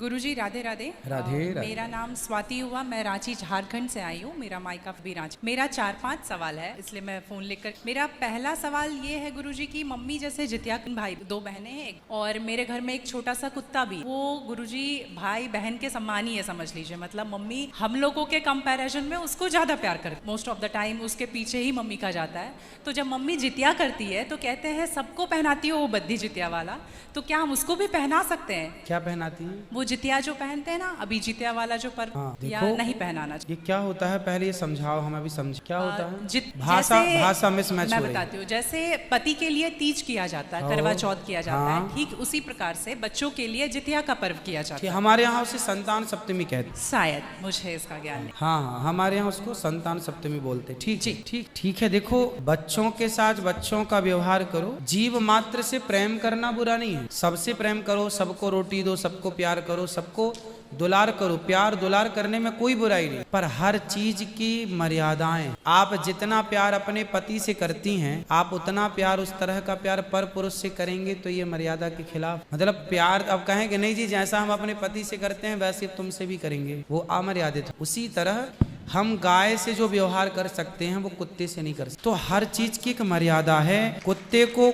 गुरुजी राधे राधे। राधे राधे। मेरा नाम स्वाति हुआ, मैं रांची झारखंड से आई हूँ, मेरा मायका भी रांची। मेरा 4-5 सवाल है, इसलिए मैं फोन लेकर। मेरा पहला सवाल ये है गुरुजी की मम्मी जैसे जितिया भाई 2 बहनें हैं और मेरे घर में एक छोटा सा कुत्ता भी। वो गुरुजी भाई बहन के समान ही है, समझ लीजिए। मतलब मम्मी हम लोगों के कंपैरिजन में उसको ज्यादा प्यार करती, मोस्ट ऑफ द टाइम उसके पीछे ही मम्मी का जाता है। तो जब मम्मी जितिया करती है तो कहते हैं सबको पहनाती हो वो बद्धी जितिया वाला, तो क्या हम उसको भी पहना सकते हैं? क्या पहनाती है? वो जितिया जो पहनते हैं ना, अभी जितिया वाला जो पर्व, या नहीं पहनाना चाहिए? ये क्या होता है, पहले ये समझाओ, हमें भी समझ क्या होता है। भाषा मिसमैच मैं बताती हूँ। जैसे पति के लिए तीज किया जाता है, करवा चौथ किया जाता है, ठीक उसी प्रकार से बच्चों के लिए जितिया का पर्व किया जाता है। हमारे यहाँ उसे संतान सप्तमी कहते हैं, शायद, मुझे इसका ज्ञान नहीं। हाँ, हमारे यहाँ उसको संतान सप्तमी बोलते हैं। ठीक ठीक ठीक है। देखो, बच्चों के साथ बच्चों का व्यवहार करो, जीव मात्र से प्रेम करना बुरा नहीं है। सबसे प्रेम करो, सबको रोटी दो, सबको प्यार करो, सबको दुलार करो। प्यार दुलार करने में कोई बुराई नहीं, पर हर चीज की मर्यादाएं। आप जितना प्यार अपने पति से करती हैं, आप उतना प्यार, उस तरह का प्यार पर पुरुष से करेंगे तो ये मर्यादा के खिलाफ। मतलब प्यार अब कहेंगे नहीं जी, जैसा हम अपने पति से करते हैं वैसे तुमसे भी करेंगे, वो अमर्यादित। उसी तरह हम गाय से जो व्यवहार कर सकते हैं वो कुत्ते से नहीं कर सकते। तो हर चीज की एक मर्यादा है। कुत्ते को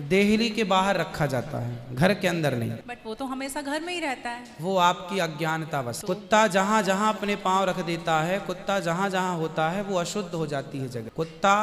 देहली के बाहर रखा जाता है, घर के अंदर नहीं। बट वो तो हमेशा घर में ही रहता है। वो आपकी अज्ञानता बस। कुत्ता जहाँ जहाँ अपने पांव रख देता है, कुत्ता जहाँ जहाँ होता है वो अशुद्ध हो जाती है जगह। कुत्ता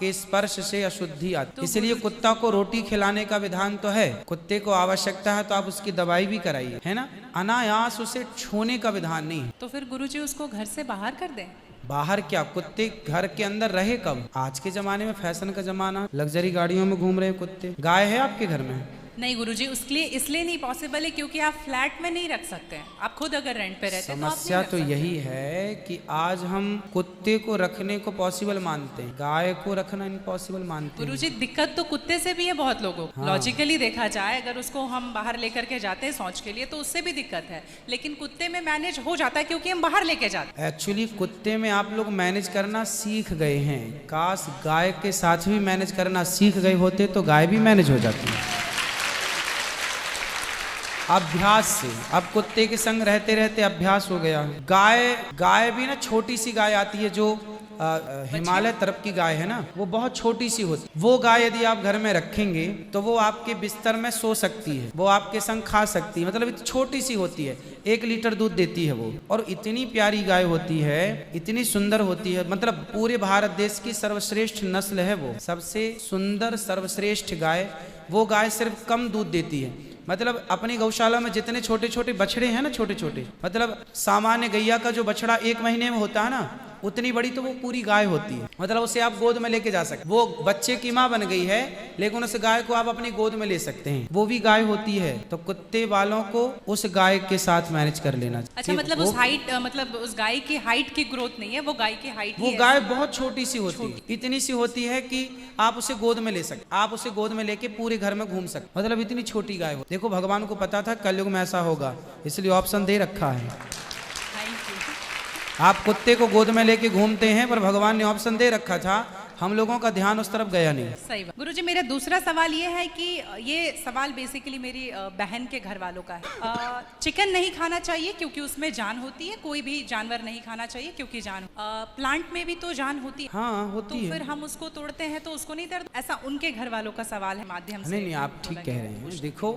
के स्पर्श से अशुद्धि आती है, इसलिए कुत्ता को रोटी खिलाने का विधान तो है। कुत्ते को आवश्यकता है तो आप उसकी दवाई भी कराइए, है ना। अनायास उसे छूने का विधान नहीं है। तो फिर गुरुजी उसको घर से बाहर कर दें? बाहर क्या, कुत्ते घर के अंदर रहे कब? आज के जमाने में फैशन का जमाना, लग्जरी गाड़ियों में घूम रहे हैं कुत्ते। गाय है आपके घर में? नहीं गुरुजी, उसके लिए इसलिए नहीं पॉसिबल है क्योंकि आप फ्लैट में नहीं रख सकते हैं। आप खुद अगर रेंट पे रहते हैं समस्या तो यही है कि आज हम कुत्ते को रखने को पॉसिबल मानते हैं, गाय को रखना इम्पॉसिबल मानते हैं। गुरुजी दिक्कत तो कुत्ते से भी है बहुत लोगों को। लॉजिकली देखा जाए, अगर उसको हम बाहर लेकर के जाते हैं शौच के लिए तो उससे भी दिक्कत है, लेकिन कुत्ते में मैनेज हो जाता है क्योंकि हम बाहर लेके जाते हैं। एक्चुअली कुत्ते में आप लोग मैनेज करना सीख गए हैं। काश गाय के साथ भी मैनेज करना सीख गए होते तो गाय भी मैनेज हो जाती है अभ्यास से। अब कुत्ते के संग रहते रहते अभ्यास हो गया। गाय भी ना, छोटी सी गाय आती है जो हिमालय तरफ की गाय है ना, वो बहुत छोटी सी होती। वो गाय यदि आप घर में रखेंगे तो वो आपके बिस्तर में सो सकती है, वो आपके संग खा सकती है। मतलब इतनी छोटी सी होती है, 1 लीटर दूध देती है वो, और इतनी प्यारी गाय होती है, इतनी सुंदर होती है। मतलब पूरे भारत देश की सर्वश्रेष्ठ नस्ल है वो, सबसे सुंदर सर्वश्रेष्ठ गाय। वो गाय सिर्फ कम दूध देती है। मतलब अपनी गौशाला में जितने छोटे छोटे बछड़े हैं ना, छोटे छोटे, मतलब सामान्य गैया का जो बछड़ा 1 महीने में होता है ना, उतनी बड़ी तो वो पूरी गाय होती है। मतलब उसे आप गोद में लेके जा सकते। वो बच्चे की माँ बन गई है, लेकिन उस गाय को आप अपनी गोद में ले सकते हैं, वो भी गाय होती है। तो कुत्ते वालों को उस गाय के साथ मैनेज कर लेना चाहिए। अच्छा, मतलब उस हाइट, मतलब उस गाय की हाइट की ग्रोथ नहीं है, वो गाय की हाइट, वो गाय बहुत छोटी सी होती है, इतनी सी होती है कि आप उसे गोद में ले सकते, आप उसे गोद में लेके पूरे घर में घूम सकते। मतलब इतनी छोटी गाय हो। देखो, भगवान को पता था कलयुग में ऐसा होगा, इसलिए ऑप्शन दे रखा है। आप कुत्ते को गोद में लेके घूमते हैं, पर भगवान ने ऑप्शन दे रखा था, हम लोगों का ध्यान उस तरफ गया नहीं। सही बात। गुरुजी, मेरा दूसरा सवाल ये है कि ये सवाल बेसिकली मेरी बहन के घर वालों का है। चिकन नहीं खाना चाहिए क्योंकि उसमें जान होती है, कोई भी जानवर नहीं खाना चाहिए क्योंकि जान। प्लांट में भी तो जान होती है। हाँ, होती है। फिर हम उसको तोड़ते हैं तो उसको नहीं दर्द? ऐसा उनके घर वालों का सवाल है, माध्यम से। नहीं, आप ठीक कह रहे हैं। देखो,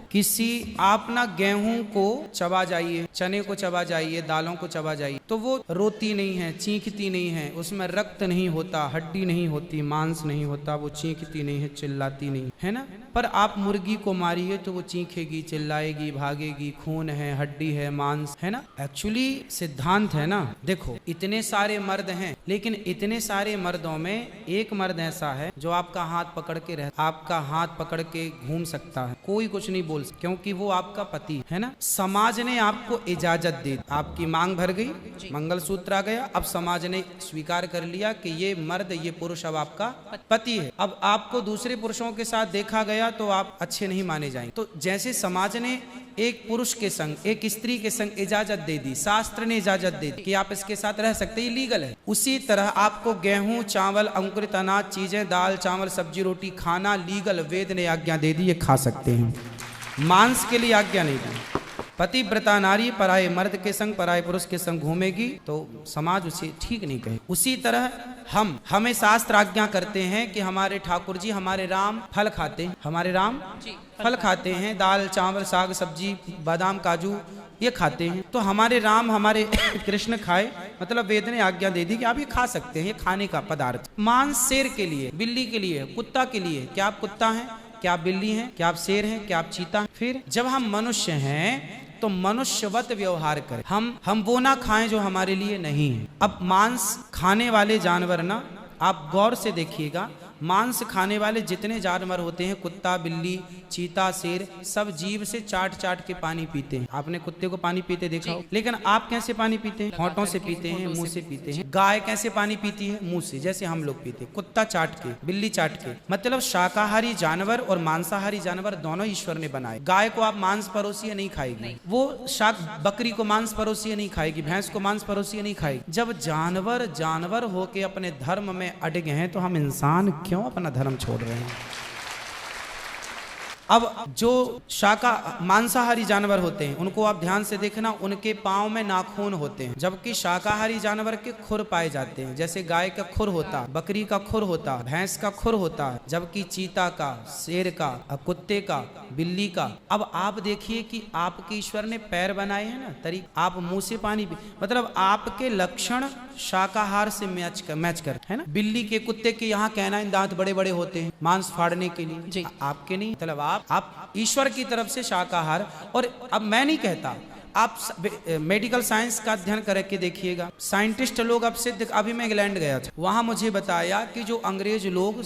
आप ना गेहूं को चबा जाइए, चने को चबा जाइए, दालों को चबा जाइए, तो वो रोती नहीं है, चीखती नहीं है, उसमें रक्त नहीं होता, हड्डी नहीं होती, मांस नहीं होता, वो चीखती नहीं है, चिल्लाती नहीं है ना। पर आप मुर्गी को मारिए तो वो चीखेगी, चिल्लाएगी, भागेगी, खून है, हड्डी है, मांस है ना। एक्चुअली सिद्धांत है ना। देखो, इतने सारे मर्द हैं, लेकिन इतने सारे मर्दों में एक मर्द ऐसा है जो आपका हाथ पकड़ के आपका हाथ पकड़ के घूम सकता है, कोई कुछ नहीं बोल सकता, क्योंकि वो आपका पति है ना। समाज ने आपको इजाजत दी, आपकी मांग भर गई, मंगलसूत्र आ गया, अब समाज ने स्वीकार कर लिया कि ये मर्द, ये पुरुष अब आपका पति है। अब आपको दूसरे पुरुषों के साथ देखा गया तो आप अच्छे नहीं माने जाएंगे। तो जैसे समाज ने एक पुरुष के संग, एक स्त्री के संग इजाजत दे दी, शास्त्र ने इजाजत दे दी कि आप इसके साथ रह सकते, ये लीगल है, उसी तरह आपको गेहूं, चावल, अंकुरित अनाज चीजें, दाल, चावल, सब्जी, रोटी खाना लीगल, वेद ने आज्ञा दे दी, ये खा सकते हैं। मांस के लिए आज्ञा नहीं दी। पतिव्रता नारी पराये मर्द के संग पराये पुरुष के संग घूमेगी तो समाज उसे ठीक नहीं कहे। उसी तरह हमें शास्त्र आज्ञा करते हैं कि हमारे ठाकुर जी हमारे राम फल खाते हैं, हमारे राम फल खाते हैं, दाल चावल साग सब्जी बादाम काजू ये खाते हैं। तो हमारे राम हमारे कृष्ण खाए, मतलब वेद ने आज्ञा दे दी कि आप ये खा सकते हैं, ये खाने का पदार्थ। मांस शेर के लिए, बिल्ली के लिए, कुत्ता के लिए। क्या आप कुत्ता हैं? क्या आप बिल्ली हैं? क्या आप शेर हैं? क्या आप चीता हैं? फिर जब हम मनुष्य हैं तो मनुष्यवत व्यवहार करें। हम वो ना खाएं जो हमारे लिए नहीं है। अब मांस खाने वाले जानवर ना, आप गौर से देखिएगा, मांस खाने वाले जितने जानवर होते हैं, कुत्ता बिल्ली चीता शेर, सब जीभ से चाट चाट के पानी पीते हैं। आपने कुत्ते को पानी पीते देखा हो, लेकिन आप कैसे पानी पीते हैं? होंठों से पीते हैं, मुंह से पीते हैं। गाय कैसे पानी पीती है? मुंह से, जैसे हम लोग पीते। कुत्ता चाट के, बिल्ली चाट के। मतलब शाकाहारी जानवर और मांसाहारी जानवर दोनों ईश्वर ने बनाए। गाय को आप मांस परोसिए नहीं खाएगी, वो बकरी को मांस परोसिए नहीं खाएगी, भैंस को मांस परोसिए नहीं खाएगी। जब जानवर जानवर होके अपने धर्म में अड़े हैं तो हम इंसान क्यों अपना धर्म छोड़ रहे हैं? अब जो मांसाहारी जानवर होते हैं उनको आप ध्यान से देखना, उनके पांव में नाखून होते हैं, जबकि शाकाहारी जानवर के खुर पाए जाते हैं। जैसे गाय का खुर होता, बकरी का खुर होता, भैंस का खुर होता, जबकि चीता का, शेर का, कुत्ते का, बिल्ली का। अब आप देखिए कि आपके ईश्वर ने पैर बनाए हैं ना, आप मुंह से पानी पी, मतलब आपके लक्षण शाकाहार से मैच कर है ना। बिल्ली के कुत्ते के यहाँ कैनाइन दांत बड़े बड़े होते हैं मांस फाड़ने के लिए, आपके नहीं। मतलब आप ईश्वर की तरफ से शाकाहार। और अब मैं नहीं कहता, आप मेडिकल साइंस का अध्ययन करके देखिएगा, साइंटिस्ट लोग अब सिद्ध। अभी मैं इंग्लैंड गया था, वहां मुझे बताया कि जो अंग्रेज लोग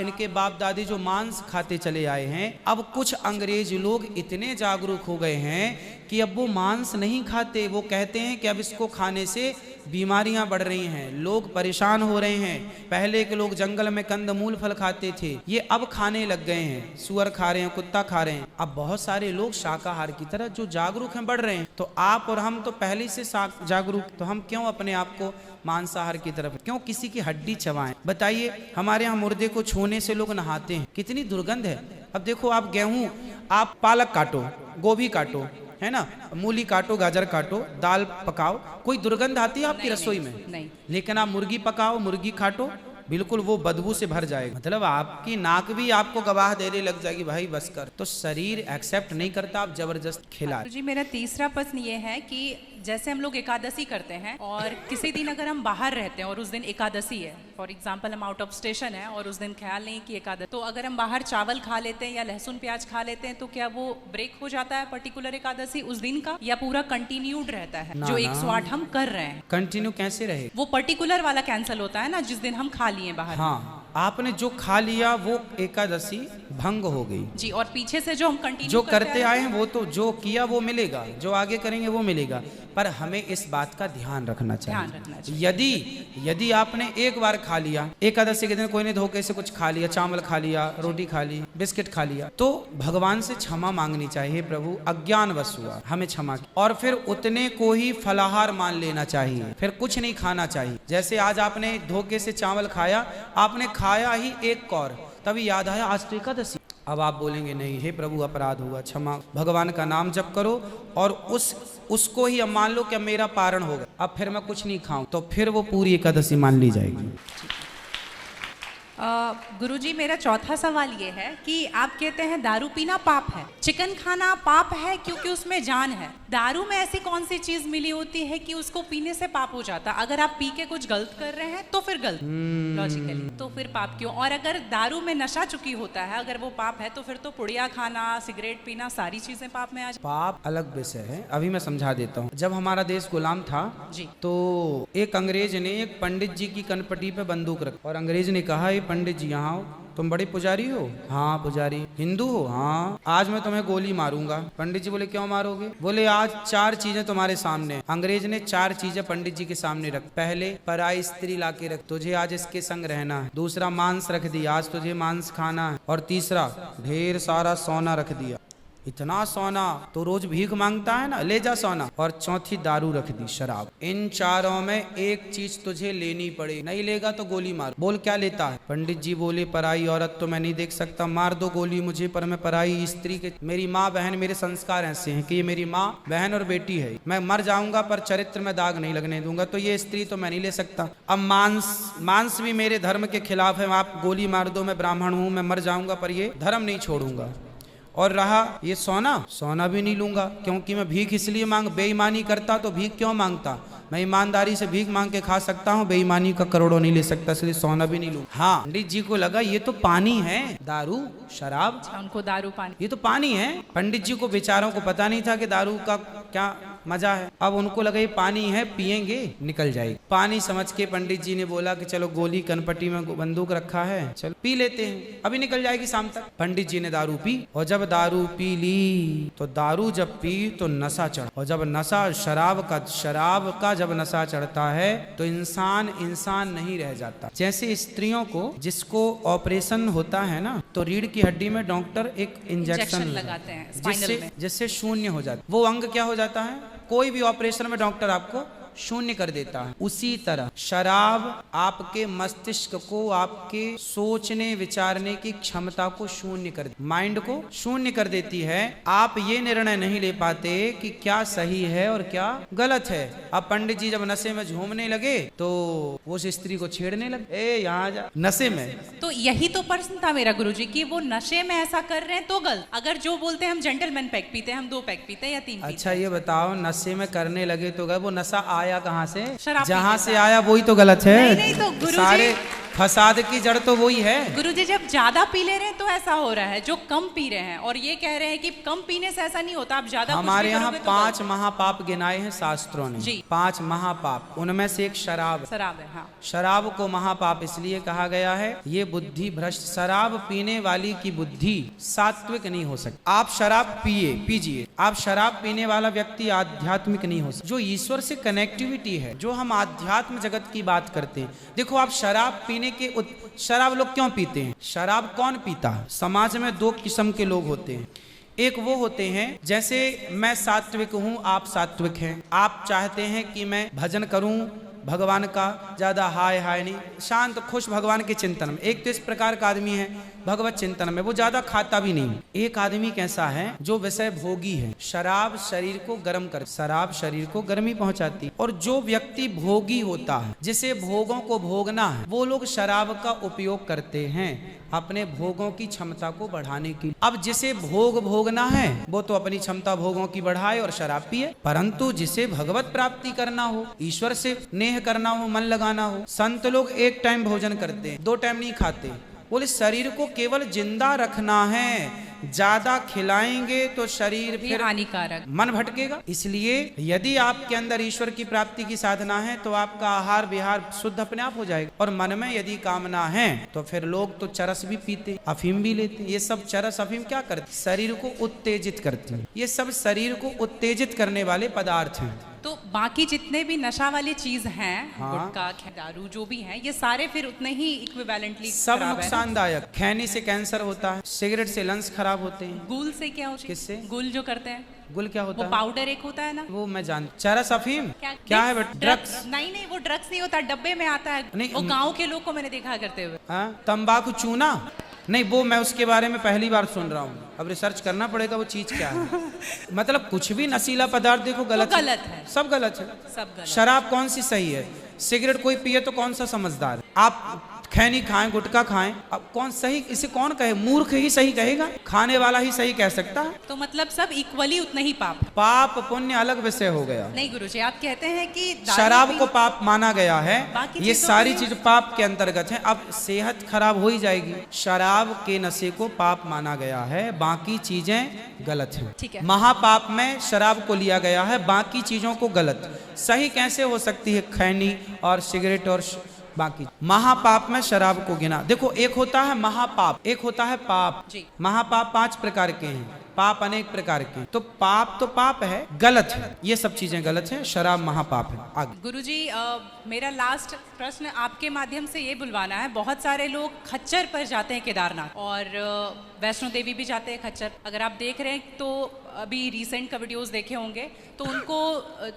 इनके बाप दादी जो मांस खाते चले आए हैं, अब कुछ अंग्रेज लोग इतने जागरूक हो गए हैं कि अब वो मांस नहीं खाते। वो कहते हैं कि अब इसको खाने से बीमारियां बढ़ रही हैं, लोग परेशान हो रहे हैं। पहले के लोग जंगल में कंदमूल फल खाते थे, ये अब खाने लग गए हैं, सुअर खा रहे हैं, कुत्ता खा रहे हैं। अब बहुत सारे लोग शाकाहार की तरह जो जागरूक हैं बढ़ रहे हैं। तो आप और हम तो पहले से जागरूक, तो हम क्यों अपने आप को मांसाहार की तरफ, क्यों किसी की हड्डी चबाएं? बताइए, हमारे यहाँ मुर्दे को छूने से लोग नहाते हैं, कितनी दुर्गंध है। अब देखो, आप गेहूं, आप पालक काटो, गोभी काटो, है ना, मूली काटो, गाजर काटो, दाल पकाओ, कोई दुर्गंध आती है आपकी रसोई में? नहीं। लेकिन आप मुर्गी पकाओ, मुर्गी काटो, बिल्कुल वो बदबू से भर जाएगा। मतलब आपकी नाक भी आपको गवाह देने लग जाएगी, भाई बस कर। तो शरीर एक्सेप्ट नहीं करता, आप जबरदस्त खिला। जी, मेरा तीसरा प्रश्न ये है कि जैसे हम लोग एकादशी करते हैं और किसी दिन अगर हम बाहर रहते हैं और उस दिन एकादशी है, फॉर एग्जाम्पल हम आउट ऑफ स्टेशन है और उस दिन ख्याल नहीं कि एकादशी, तो अगर हम बाहर चावल खा लेते हैं या लहसुन प्याज खा लेते हैं तो क्या वो ब्रेक हो जाता है पर्टिकुलर एकादशी उस दिन का, या पूरा कंटिन्यूड रहता है? जो 108 हम कर रहे हैं कंटिन्यू कैसे रहे? वो पर्टिकुलर वाला कैंसिल होता है ना, जिस दिन हम खा लिए बाहर। हाँ, आपने जो खा लिया वो एकादशी भंग हो गई जी। और पीछे से जो हम कंटिन्यू जो करते आए हैं वो तो जो किया वो मिलेगा, जो आगे करेंगे वो मिलेगा। पर हमें इस बात का ध्यान रखना चाहिए। यदि आपने एक बार खा लिया, एकादशी के दिन कोई ने धोखे से कुछ खा लिया, चावल खा लिया, रोटी खा ली, बिस्किट खा लिया, तो भगवान से क्षमा मांगनी चाहिए, प्रभु अज्ञानवश हुआ, हमें क्षमा। और फिर उतने को ही फलाहार मान लेना चाहिए, फिर कुछ नहीं खाना चाहिए। जैसे आज आपने धोखे से चावल खाया, आपने खाया ही एक कौर, तभी याद आया आज तो एकादशी। अब आप बोलेंगे नहीं, हे प्रभु अपराध हुआ, क्षमा। भगवान का नाम जप करो और उसको ही अब मान लो कि अब मेरा पारण होगा, अब फिर मैं कुछ नहीं खाऊं, तो फिर वो पूरी एकादशी मान ली जाएगी। गुरुजी, मेरा चौथा सवाल ये है कि आप कहते हैं दारू पीना पाप है, चिकन खाना पाप है क्योंकि उसमें जान है। दारू में ऐसी कौन सी चीज मिली होती है कि उसको पीने से पाप हो जाता? अगर आप पी के कुछ गलत कर रहे हैं तो फिर गलत लॉजिकली, तो फिर पाप क्यों? और अगर दारू में नशा चुकी होता है, अगर वो पाप है, तो फिर तो पुड़िया खाना, सिगरेट पीना, सारी चीजें पाप में आ जाती। पाप अलग विषय है, अभी मैं समझा देता हूँ। जब हमारा देश गुलाम था जी, तो एक अंग्रेज ने एक पंडित जी की कनपटी पे बंदूक रखी और अंग्रेज ने कहा, पंडित जी यहाँ आओ, तुम बड़े पुजारी हो? हाँ पुजारी। हिंदू हो? हाँ। आज मैं तुम्हें गोली मारूंगा। पंडित जी बोले क्यों मारोगे? बोले आज 4 चीजें तुम्हारे सामने। अंग्रेज ने 4 चीजें पंडित जी के सामने रख। पहले पराई स्त्री लाके रख, तुझे आज इसके संग रहना है। दूसरा मांस रख दिया, आज तुझे मांस खाना है। और तीसरा ढेर सारा सोना रख दिया। इतना सोना तो रोज भीख मांगता है ना, ले जा सोना। और चौथी दारू रख दी, शराब। इन चारों में एक चीज तुझे लेनी पड़े, नहीं लेगा तो गोली मार। बोल क्या लेता है? पंडित जी बोले पराई औरत तो मैं नहीं देख सकता, मार दो गोली मुझे, पर मैं पराई स्त्री के, मेरी माँ बहन, मेरे संस्कार ऐसे हैं कि ये मेरी माँ बहन और बेटी है, मैं मर जाऊंगा पर चरित्र में दाग नहीं लगने दूंगा, तो ये स्त्री तो मैं नहीं ले सकता। अब मांस भी मेरे धर्म के खिलाफ है, आप गोली मार दो, मैं ब्राह्मण हूँ, मैं मर जाऊंगा पर ये धर्म नहीं छोड़ूंगा। और रहा ये सोना भी नहीं लूंगा, क्योंकि मैं भीख इसलिए बेईमानी करता तो भीख क्यों मांगता, मैं ईमानदारी से भीख मांग के खा सकता हूँ, बेईमानी का करोड़ों नहीं ले सकता, इसलिए सोना भी नहीं लूं। हाँ, पंडित जी को लगा ये तो पानी है, दारू शराब, उनको दारू पानी, ये तो पानी है। पंडित जी को बेचारों को पता नहीं था कि दारू का क्या मजा है। अब उनको लगा ये पानी है, पिएंगे निकल जाएगी। पानी समझ के पंडित जी ने बोला कि चलो गोली कनपटी में बंदूक रखा है, चलो पी लेते हैं, अभी निकल जाएगी शाम तक। पंडित जी ने दारू पी, और जब दारू पी ली तो दारू जब पी तो नशा चढ़ा, और जब नशा शराब का जब नशा चढ़ता है तो इंसान नहीं रह जाता। जैसे स्त्रियों को जिसको ऑपरेशन होता है ना, तो रीढ़ की हड्डी में डॉक्टर एक इंजेक्शन लगाते हैं जिससे शून्य हो जाता है, वो अंग क्या हो जाता है, कोई भी ऑपरेशन में डॉक्टर आपको शून्य कर देता है। उसी तरह शराब आपके मस्तिष्क को, आपके सोचने विचारने की क्षमता को शून्य कर, माइंड को शून्य कर देती है। आप ये निर्णय नहीं ले पाते कि क्या सही है और क्या गलत है। अब पंडित जी जब नशे में झूमने लगे तो वो उस स्त्री को छेड़ने लगे, ए यहाँ जा, नशे में। तो यही तो प्रश्न था मेरा गुरुजी कि वो नशे में ऐसा कर रहे हैं तो गलत, अगर जो बोलते हैं हम जेंटलमैन पैक पीते हैं, हम 2 पैक पीते हैं या 3 अच्छा ये बताओ, नशे में करने लगे तो गए, वो नशा आया कहाँ से? शराब जहाँ से आया वही तो गलत है। नहीं तो गुरुजी, सारे फसाद की जड़ तो वही है। गुरुजी जब ज्यादा पी ले रहे हैं तो ऐसा हो रहा है, जो कम पी रहे हैं और ये कह रहे हैं कि कम पीने से ऐसा नहीं होता, आप ज्यादा। हमारे यहाँ 5 महापाप गिनाए हैं शास्त्रों ने जी। 5 महापाप, उनमें से एक शराब है। हाँ। शराब को महापाप इसलिए कहा गया है, ये बुद्धि भ्रष्ट, शराब पीने वाली की बुद्धि सात्विक नहीं हो सकती। आप शराब पीजिए, आप शराब पीने वाला व्यक्ति आध्यात्मिक नहीं हो सकता। जो ईश्वर से कनेक्टिविटी है, जो हम आध्यात्म जगत की बात करते हैं, देखो आप शराब पीने के शराब लोग क्यों पीते हैं? शराब कौन पीता है? समाज में 2 किस्म के लोग होते हैं। एक वो होते हैं, जैसे मैं सात्विक हूँ, आप सात्विक हैं, आप चाहते हैं कि मैं भजन करूं भगवान का, ज्यादा हाय नहीं, शांत खुश भगवान के चिंतन में। एक तो इस प्रकार का आदमी है भगवत चिंतन में, वो ज्यादा खाता भी नहीं। एक आदमी कैसा है, जो विषय भोगी है, शराब शरीर को गर्म कर, शराब शरीर को गर्मी पहुंचाती। और जो व्यक्ति भोगी होता है, जिसे भोगों को भोगना है, वो लोग शराब का उपयोग करते हैं अपने भोगों की क्षमता को बढ़ाने के लिए। अब जिसे भोगना है वो तो अपनी क्षमता भोगों की बढ़ाए और शराब पिए, परंतु जिसे भगवत प्राप्ति करना हो, ईश्वर से नेह करना हो, मन लगाना हो, संत लोग 1 टाइम भोजन करते हैं, 2 टाइम नहीं खाते। बोले शरीर को केवल जिंदा रखना है, ज्यादा खिलाएंगे तो शरीर फिर हानिकारक, मन भटकेगा। इसलिए यदि आपके अंदर ईश्वर की प्राप्ति की साधना है तो आपका आहार विहार शुद्ध अपने आप हो जाएगा। और मन में यदि कामना है तो फिर लोग तो चरस भी पीते, अफीम भी लेते। ये सब चरस अफीम क्या करते? शरीर को उत्तेजित करती है। ये सब शरीर को उत्तेजित करने वाले पदार्थ हैं। तो बाकी जितने भी नशा वाली चीज हैं, गुटखा, दारू जो भी हैं, ये सारे फिर उतने ही इक्विवेलेंटली सब नुकसानदायक। खैनी से कैंसर होता है, सिगरेट से लंग्स खराब होते हैं। गुल से क्या होता है? किससे? गुल जो करते हैं। गुल क्या होता है? वो पाउडर एक होता है ना, वो मैं जान। चरस अफीम क्या है? ड्रग्स? नहीं वो ड्रग्स नहीं होता, डब्बे में आता है। नहीं, वो गाँव के लोग को मैंने देखा करते हुए। तंबाकू चूना? नहीं, वो मैं उसके बारे में पहली बार सुन रहा हूँ, अब रिसर्च करना पड़ेगा वो चीज क्या है। मतलब कुछ भी नशीला पदार्थ देखो गलत है, सब गलत है, सब गलत। शराब कौन सी सही है? सिगरेट कोई पिए तो कौन सा समझदार? आप खैनी खाएं, गुटखा खाएं, अब कौन सही? इसे कौन कहे? मूर्ख ही सही कहेगा, खाने वाला ही सही कह सकता है। तो मतलब सब इक्वली उतना ही पाप पुण्य अलग विषय हो गया। नहीं गुरुजी, आप कहते हैं कि शराब को पाप माना गया है, ये सारी चीज पाप के अंतर्गत है। अब सेहत खराब हो ही जाएगी। शराब के नशे को पाप माना गया है, बाकी चीजें गलत है। महापाप में शराब को लिया गया है, बाकी चीजों को गलत। सही कैसे हो सकती है? खैनी और सिगरेट और बाकी। महापाप में शराब को गिना। देखो, एक होता है महापाप, एक होता है पाप। महापाप 5 प्रकार के हैं। पाप अनेक प्रकार के हैं। तो पाप है, गलत है, ये सब चीजें गलत हैं, शराब महापाप है। आगे गुरुजी, मेरा लास्ट प्रश्न आपके माध्यम से ये बुलवाना है। बहुत सारे लोग खच्चर पर जाते हैं केदारनाथ, और वैष्णो देवी भी जाते हैं खच्चर। अगर आप देख रहे हैं तो अभी रिसेंट का वीडियोस देखे होंगे, तो उनको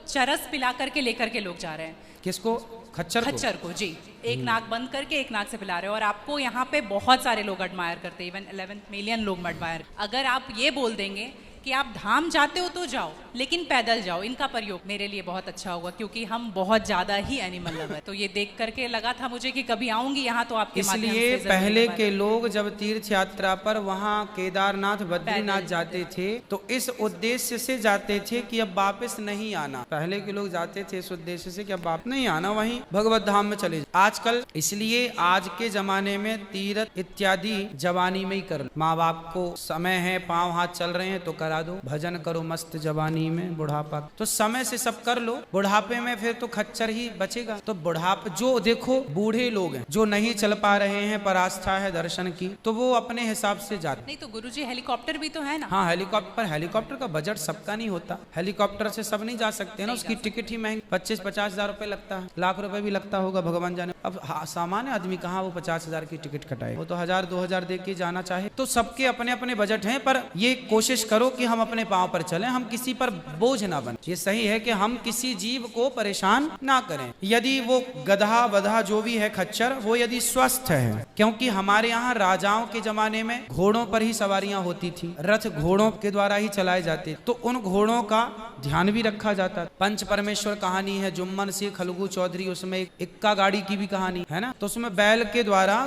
चरस पिला करके लेकर के लोग जा रहे हैं। किसको? खच्चर को जी, एक नाक बंद करके एक नाक से पिला रहे हो, और आपको यहाँ पे बहुत सारे लोग एडमायर करते हैं, इवन 11 मिलियन लोग एडमायर। अगर आप ये बोल देंगे कि आप धाम जाते हो तो जाओ, लेकिन पैदल जाओ, इनका प्रयोग मेरे लिए बहुत अच्छा होगा, क्योंकि हम बहुत ज्यादा ही एनिमल लवर। तो ये देख करके लगा था मुझे कि कभी आऊंगी यहाँ तो आपके माध्यम से। इसलिए पहले के लोग जब तीर्थ यात्रा पर वहाँ केदारनाथ बद्रीनाथ जाते थे तो इस उद्देश्य से जाते थे कि अब वापस नहीं आना। पहले के लोग जाते थे इस उद्देश्य से कि अब वापस नहीं आना, वहीं भगवत धाम में चले। आजकल इसलिए आज के जमाने में तीर्थ इत्यादि जवानी में ही कर, माँ बाप को समय है, पाँव हाथ चल रहे हैं तो करा दो, भजन करो मस्त जवानी में, बुढ़ापा तो समय से सब कर लो, बुढ़ापे में फिर तो खच्चर ही बचेगा। तो बुढ़ापा, जो देखो बूढ़े लोग हैं जो नहीं चल पा रहे हैं पर आस्था है दर्शन की, तो वो अपने हिसाब से जाते। नहीं तो गुरुजी हेलीकॉप्टर भी तो है ना? हाँ हेलीकॉप्टर का बजट सबका नहीं होता, हेलीकॉप्टर से सब नहीं जा सकते ना, उसकी टिकट ही महंगी 25-50 हजार रुपए लगता है, लाख रुपए भी लगता होगा भगवान जाने। अब सामान्य आदमी कहाँ वो 50 हजार की टिकट कटाए, वो तो 1000-2000 दे के जाना चाहे। तो सबके अपने अपने बजट हैं, पर ये कोशिश करो कि हम अपने पांव पर चलें, हम किसी पर बोझ ना बने। ये सही है कि हम किसी जीव को परेशान ना करें। यदि वो गधा वधा जो भी है खच्चर, वो यदि स्वस्थ है, क्योंकि हमारे यहाँ राजाओं के जमाने में घोड़ों पर ही सवारियां होती थी, रथ घोड़ों के द्वारा ही चलाए जाते, तो उन घोड़ों का ध्यान भी रखा जाता। पंच परमेश्वर कहानी है जुम्मन सिंह खलगू चौधरी, उसमें इक्का गाड़ी की भी कहानी है ना, तो उसमें बैल के द्वारा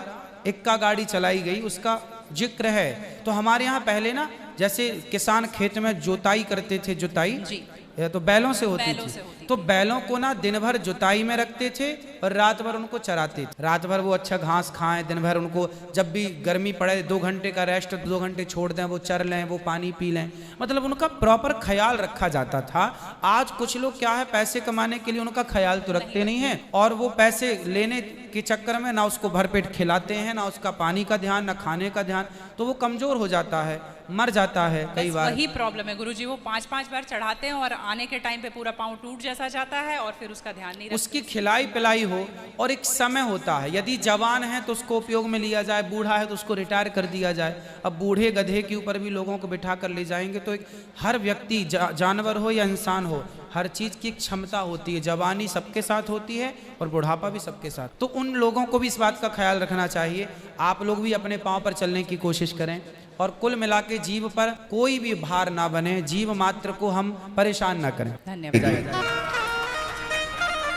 इक्का गाड़ी चलाई गई, उसका जिक्र है। तो हमारे यहाँ पहले ना जैसे किसान खेत में जोताई करते थे, जुताई तो बैलों से होती थी, तो बैलों को ना दिन भर जुताई में रखते थे और रात भर उनको चराते थे। रात भर वो अच्छा घास खाएं, दिन भर उनको जब भी गर्मी पड़े 2 घंटे का रेस्ट, 2 घंटे छोड़ दें, वो चर लें, वो पानी पी लें, मतलब उनका प्रॉपर ख्याल रखा जाता था। आज कुछ लोग क्या है, पैसे कमाने के लिए उनका ख्याल तो रखते नहीं है, और वो पैसे लेने के चक्कर में ना उसको भरपेट खिलाते हैं, ना उसका पानी का ध्यान, ना खाने का ध्यान, तो वो कमजोर हो जाता है, मर जाता है कई बार। वही प्रॉब्लम है गुरुजी, वो 5-5 बार चढ़ाते हैं और आने के टाइम पे पूरा पाँव टूट जैसा जाता है, और फिर उसका ध्यान नहीं रखते। उसकी खिलाई पिलाई हो, और एक समय होता है, यदि जवान है तो उसको उपयोग में लिया जाए, बूढ़ा है तो उसको रिटायर कर दिया जाए। अब बूढ़े गधे के ऊपर भी लोगों को बिठा कर ले जाएंगे, तो एक हर व्यक्ति जानवर हो या इंसान हो, हर चीज की क्षमता होती है, जवानी सबके साथ होती है और बुढ़ापा भी सबके साथ, तो उन लोगों को भी इस बात का ख्याल रखना चाहिए। आप लोग भी अपने पांव पर चलने की कोशिश करें, और कुल मिला के जीव पर कोई भी भार ना बने, जीव मात्र को हम परेशान ना करें। धन्यवाद।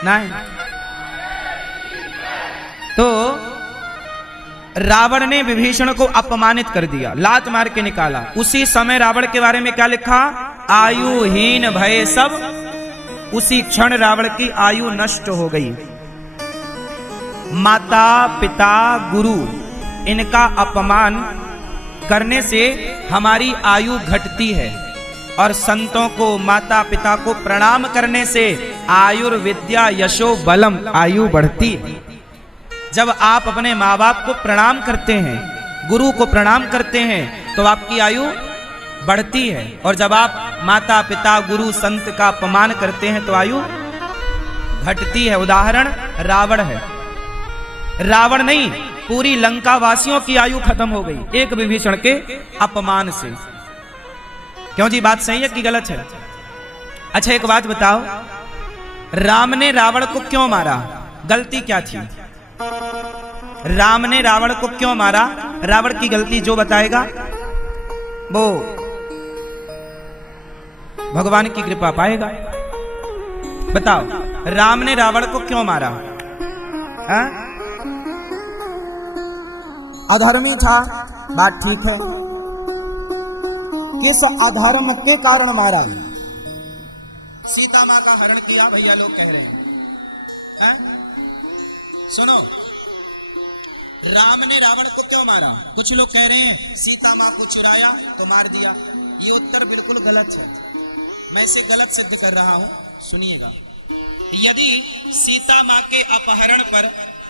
नहीं तो रावण ने विभीषण को अपमानित कर दिया, लात मार के निकाला। उसी समय रावण के बारे में क्या लिखा? आयुहीन भय सब, उसी क्षण रावण की आयु नष्ट हो गई। माता पिता गुरु इनका अपमान करने से हमारी आयु घटती है, और संतों को, माता पिता को प्रणाम करने से आयुर्विद्या यशो बलम, आयु बढ़ती है। जब आप अपने माँ बाप को प्रणाम करते हैं, गुरु को प्रणाम करते हैं, तो आपकी आयु बढ़ती है, और जब आप माता पिता गुरु संत का अपमान करते हैं तो आयु घटती है। उदाहरण रावण है, रावण नहीं, पूरी लंका वासियों की आयु खत्म हो गई एक विभीषण के अपमान से। क्यों जी, बात सही है कि गलत है? अच्छा एक बात बताओ, राम ने रावण को क्यों मारा? गलती क्या थी? राम ने रावण को क्यों मारा? रावण की गलती जो बताएगा वो भगवान की कृपा पाएगा। बताओ, राम ने रावण को क्यों मारा? अधर्मी था, बात ठीक है। किस अधर्म के कारण मारा? सीता मां का हरण किया, भैया लोग कह रहे हैं। सुनो, राम ने रावण को क्यों मारा? कुछ लोग कह रहे हैं सीता मां को चुराया तो मार दिया। ये उत्तर बिल्कुल गलत है, मैं इसे गलत सिद्ध कर रहा हूं, सुनिएगा। यदि सीता मां के अपहरण पर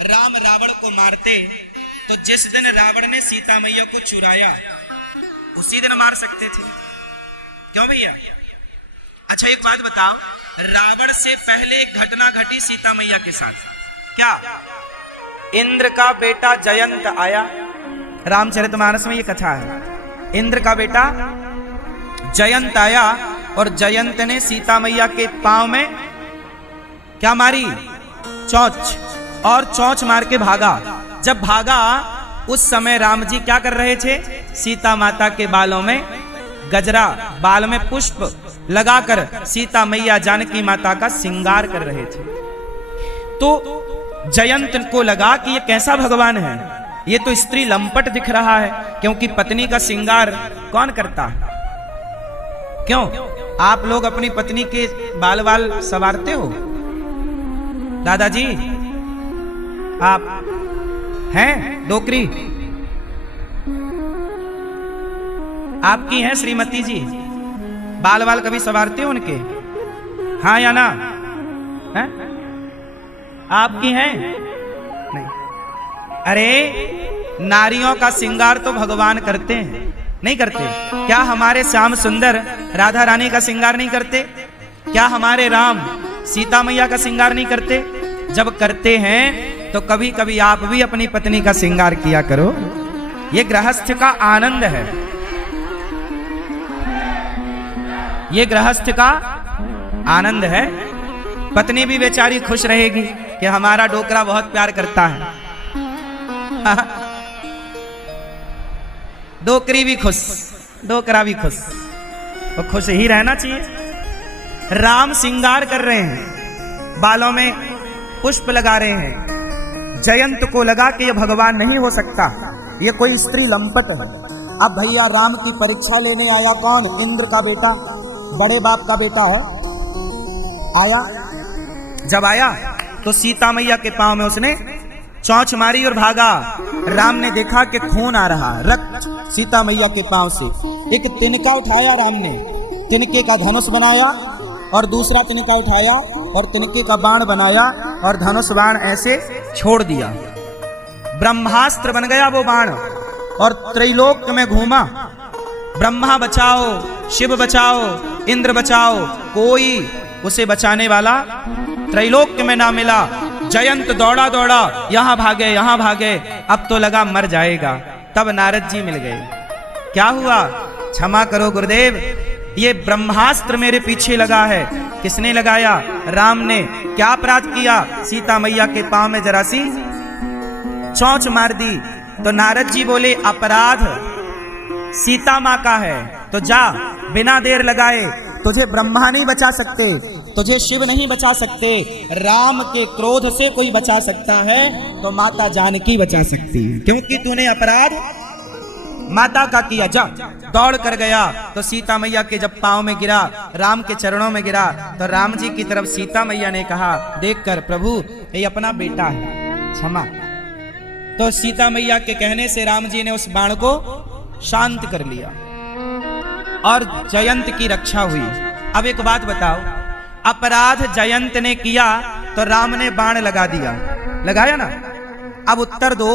राम रावण को मारते, तो जिस दिन रावण ने सीता मैया को चुराया उसी दिन मार सकते थे। क्यों भैया? अच्छा एक बात बताओ, रावण से पहले एक घटना घटी सीता मैया के साथ, क्या? इंद्र का बेटा जयंत आया, रामचरितमानस में ये कथा है। इंद्र का बेटा जयंत आया और जयंत ने सीता मैया के पांव में क्या मारी? चोंच, और चोंच मार के भागा। जब भागा उस समय राम जी क्या कर रहे थे? सीता माता के बालों में गजरा, बाल में पुष्प लगाकर सीता मैया जानकी माता का श्रृंगार कर रहे थे। तो जयंत को लगा कि ये कैसा भगवान है, ये तो स्त्री लंपट दिख रहा है, क्योंकि पत्नी का श्रृंगार कौन करता है? क्यों आप लोग अपनी पत्नी के बाल बाल संवारते हो? दादाजी आप हैं डोकरी? आपकी हैं श्रीमती जी? बाल बाल कभी संवारते हो उनके? हाँ या ना? हैं? आपकी हैं? नहीं। अरे नारियों का श्रृंगार तो भगवान करते हैं, नहीं करते? क्या हमारे श्याम सुंदर राधा रानी का श्रृंगार नहीं करते? क्या हमारे राम सीता मैया का श्रृंगार नहीं करते? जब करते हैं तो कभी कभी आप भी अपनी पत्नी का श्रृंगार किया करो। ये गृहस्थ का आनंद है, ये गृहस्थ का आनंद है। पत्नी भी बेचारी खुश रहेगी कि हमारा डोकरा बहुत प्यार करता है। डोकरी भी खुश, डोकरा भी खुश, तो खुश ही रहना चाहिए। राम श्रृंगार कर रहे हैं, बालों में पुष्प लगा रहे हैं। जयंत को लगा कि यह भगवान नहीं हो सकता, ये कोई स्त्री लंपट है। अब भैया राम की परीक्षा लेने आया कौन? इंद्र का बेटा, बड़े बाप का बेटा है। आया, जब आया तो सीता मैया के पांव में उसने चोंच मारी और भागा। राम ने देखा कि खून आ रहा, रक्त सीता मैया के पांव से। एक तिनका उठाया राम ने, तिनके का धनुष बनाया और दूसरा तिनका उठाया और तिनके का बाण बनाया और धनुष बाण ऐसे छोड़ दिया। ब्रह्मास्त्र बन गया वो बाण और त्रैलोक में घूमा। ब्रह्मा बचाओ, शिव बचाओ, इंद्र बचाओ, कोई उसे बचाने वाला त्रैलोक में ना मिला। जयंत दौड़ा दौड़ा, यहां भागे यहां भागे, अब तो लगा मर जाएगा। तब नारद जी मिल गए। क्या हुआ? क्षमा करो गुरुदेव, ये ब्रह्मास्त्र मेरे पीछे लगा है। किसने लगाया? राम ने। क्या अपराध किया? सीता मैया के पांव में जरा सी चोंच मार दी। तो नारद जी बोले अपराध सीता माँ का है, तो जा बिना देर लगाए, तुझे ब्रह्मा नहीं बचा सकते, तुझे शिव नहीं बचा सकते। राम के क्रोध से कोई बचा सकता है तो माता जानकी बचा सकती है, क्योंकि तूने अपराध माता का किया। जा दौड़ कर गया तो सीता मैया के जब पांव में गिरा, राम के चरणों में गिरा, तो राम जी की तरफ सीता मैया ने कहा, देखकर प्रभु ये अपना बेटा है, क्षमा। तो सीता मैया के कहने से राम जी ने उस बाण को शांत कर लिया और जयंत की रक्षा हुई। अब एक बात बताओ, अपराध जयंत ने किया तो राम ने बाण लगा दिया, लगाया ना? अब उत्तर दो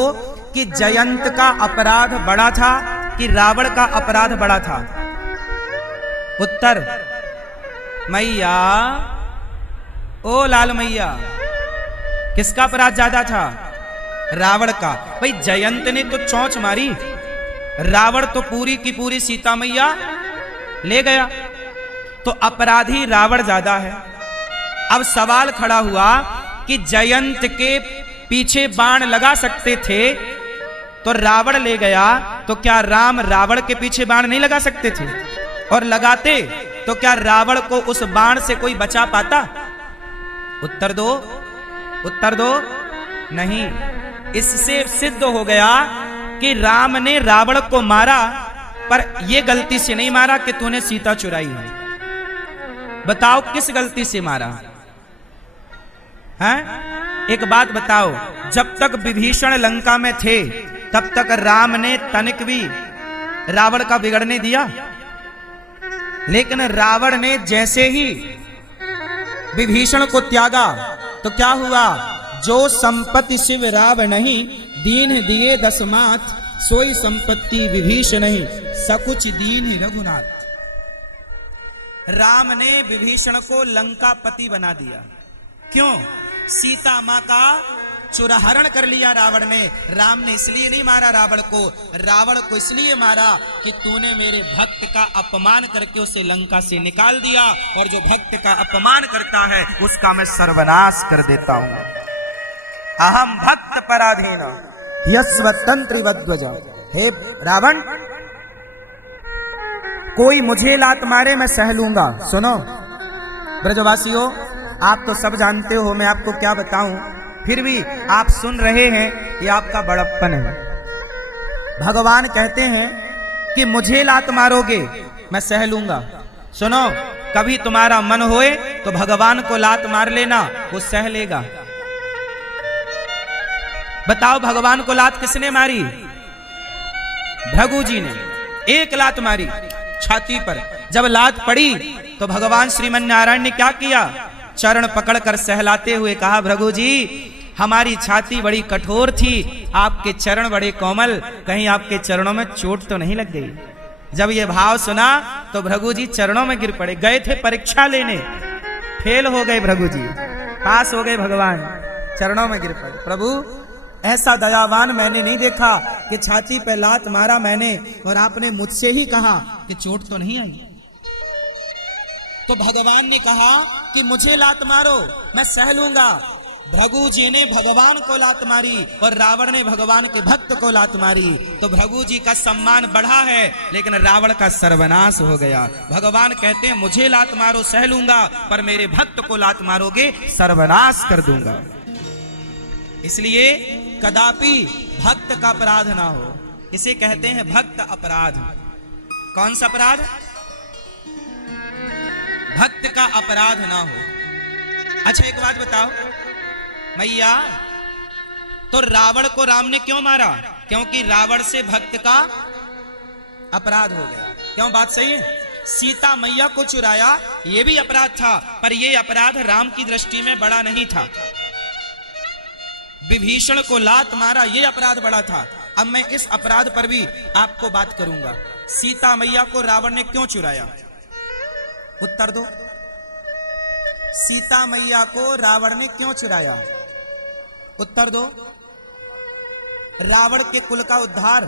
कि जयंत का अपराध बड़ा था कि रावण का अपराध बड़ा था? उत्तर मैया, ओ लाल मैया, किसका अपराध ज्यादा था? रावण का। भाई जयंत ने तो चोंच मारी, रावण तो पूरी की पूरी सीता मैया ले गया, तो अपराधी रावण ज्यादा है। अब सवाल खड़ा हुआ कि जयंत के पीछे बाण लगा सकते थे तो रावण ले गया, तो क्या राम रावण के पीछे बाण नहीं लगा सकते थे? और लगाते तो क्या रावण को उस बाण से कोई बचा पाता? उत्तर दो, उत्तर दो। नहीं। इससे सिद्ध हो गया कि राम ने रावण को मारा, पर यह गलती से नहीं मारा कि तूने सीता चुराई है। बताओ किस गलती से मारा है? एक बात बताओ, जब तक विभीषण लंका में थे तब तक राम ने तनिक भी रावण का बिगड़ने दिया? लेकिन रावण ने जैसे ही विभीषण को त्यागा तो क्या हुआ? जो संपत्ति शिव राव नहीं, दीन दिए दसमात, सोई संपत्ति विभीषण नहीं, सकुच दीन रघुनाथ। राम ने विभीषण को लंकापति बना दिया। क्यों? सीता मां का चुरहरण कर लिया रावण ने। राम ने इसलिए नहीं मारा रावण को इसलिए मारा कि तूने मेरे भक्त का अपमान करके उसे लंका से निकाल दिया, और जो भक्त का अपमान करता है उसका मैं सर्वनाश कर देता हूं। अहम भक्त पराधीन यस्वतंत्रिवध्वज। हे रावण, कोई मुझे लात मारे मैं सह लूंगा। सुनो ब्रजवासियों, आप तो सब जानते हो, मैं आपको क्या बताऊं, फिर भी आप सुन रहे हैं, ये आपका बड़प्पन है। भगवान कहते हैं कि मुझे लात मारोगे मैं सह लूंगा। सुनो, कभी तुम्हारा मन होए तो भगवान को लात मार लेना, वो सह लेगा। बताओ भगवान को लात किसने मारी? भृगु जी ने एक लात मारी छाती पर। जब लात पड़ी तो भगवान श्रीमन नारायण ने क्या किया? चरण पकड़कर सहलाते हुए कहा, भृगु जी हमारी छाती बड़ी कठोर थी, आपके चरण बड़े कोमल, कहीं आपके चरणों में चोट तो नहीं लग गई। जब ये भाव सुना तो भृगु जी चरणों में गिर पड़े। गए थे परीक्षा लेने, फेल हो गए भृगु जी, पास हो गए भगवान, चरणों में गिर पड़े। प्रभु ऐसा दयावान मैंने नहीं देखा कि छाती पे लात मारा मैंने और आपने मुझसे ही कहा कि चोट तो नहीं आई। तो भगवान ने कहा कि मुझे लात मारो मैं सह लूंगा। भृगु जी ने भगवान को लात मारी और रावण ने भगवान के भक्त को लात मारी। तो भृगु जी का सम्मान बढ़ा है, लेकिन रावण का सर्वनाश हो गया। भगवान कहते हैं मुझे लात मारो सह लूंगा, पर मेरे भक्त को लात मारोगे सर्वनाश कर दूंगा। इसलिए कदापि भक्त का अपराध ना हो, इसे कहते हैं भक्त अपराध। कौन सा अपराध? भक्त का अपराध ना हो। अच्छा एक बात बताओ मैया, तो रावण को राम ने क्यों मारा? क्योंकि रावण से भक्त का अपराध हो गया। क्यों? बात सही है। सीता मैया को चुराया, यह भी अपराध था, पर यह अपराध राम की दृष्टि में बड़ा नहीं था। विभीषण को लात मारा, यह अपराध बड़ा था। अब मैं इस अपराध पर भी आपको बात करूंगा। सीता मैया को रावण ने क्यों चुराया? उत्तर दो। सीता मैया को रावण ने क्यों चुराया? उत्तर दो। रावण के कुल का उद्धार,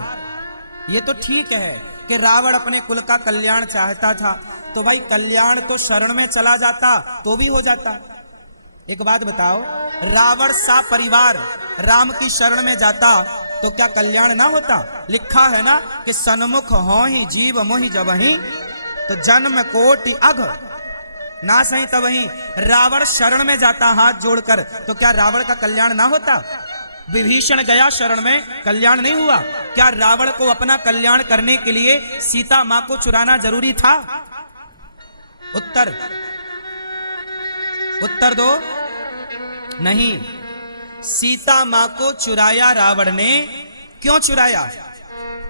ये तो ठीक है कि रावण अपने कुल का कल्याण चाहता था, तो भाई कल्याण तो शरण में चला जाता तो भी हो जाता। एक बात बताओ, रावण सा परिवार राम की शरण में जाता तो क्या कल्याण ना होता? लिखा है ना कि सन्मुख हो ही जीव मोहि जबहि, तो जन्म कोटि अघ ना सही तब वही। रावण शरण में जाता हाथ जोड़कर, तो क्या रावण का कल्याण ना होता? विभीषण गया शरण में, कल्याण नहीं हुआ। क्या रावण को अपना कल्याण करने के लिए सीता मां को चुराना जरूरी था? उत्तर दो। नहीं। सीता मां को चुराया रावण ने। क्यों चुराया?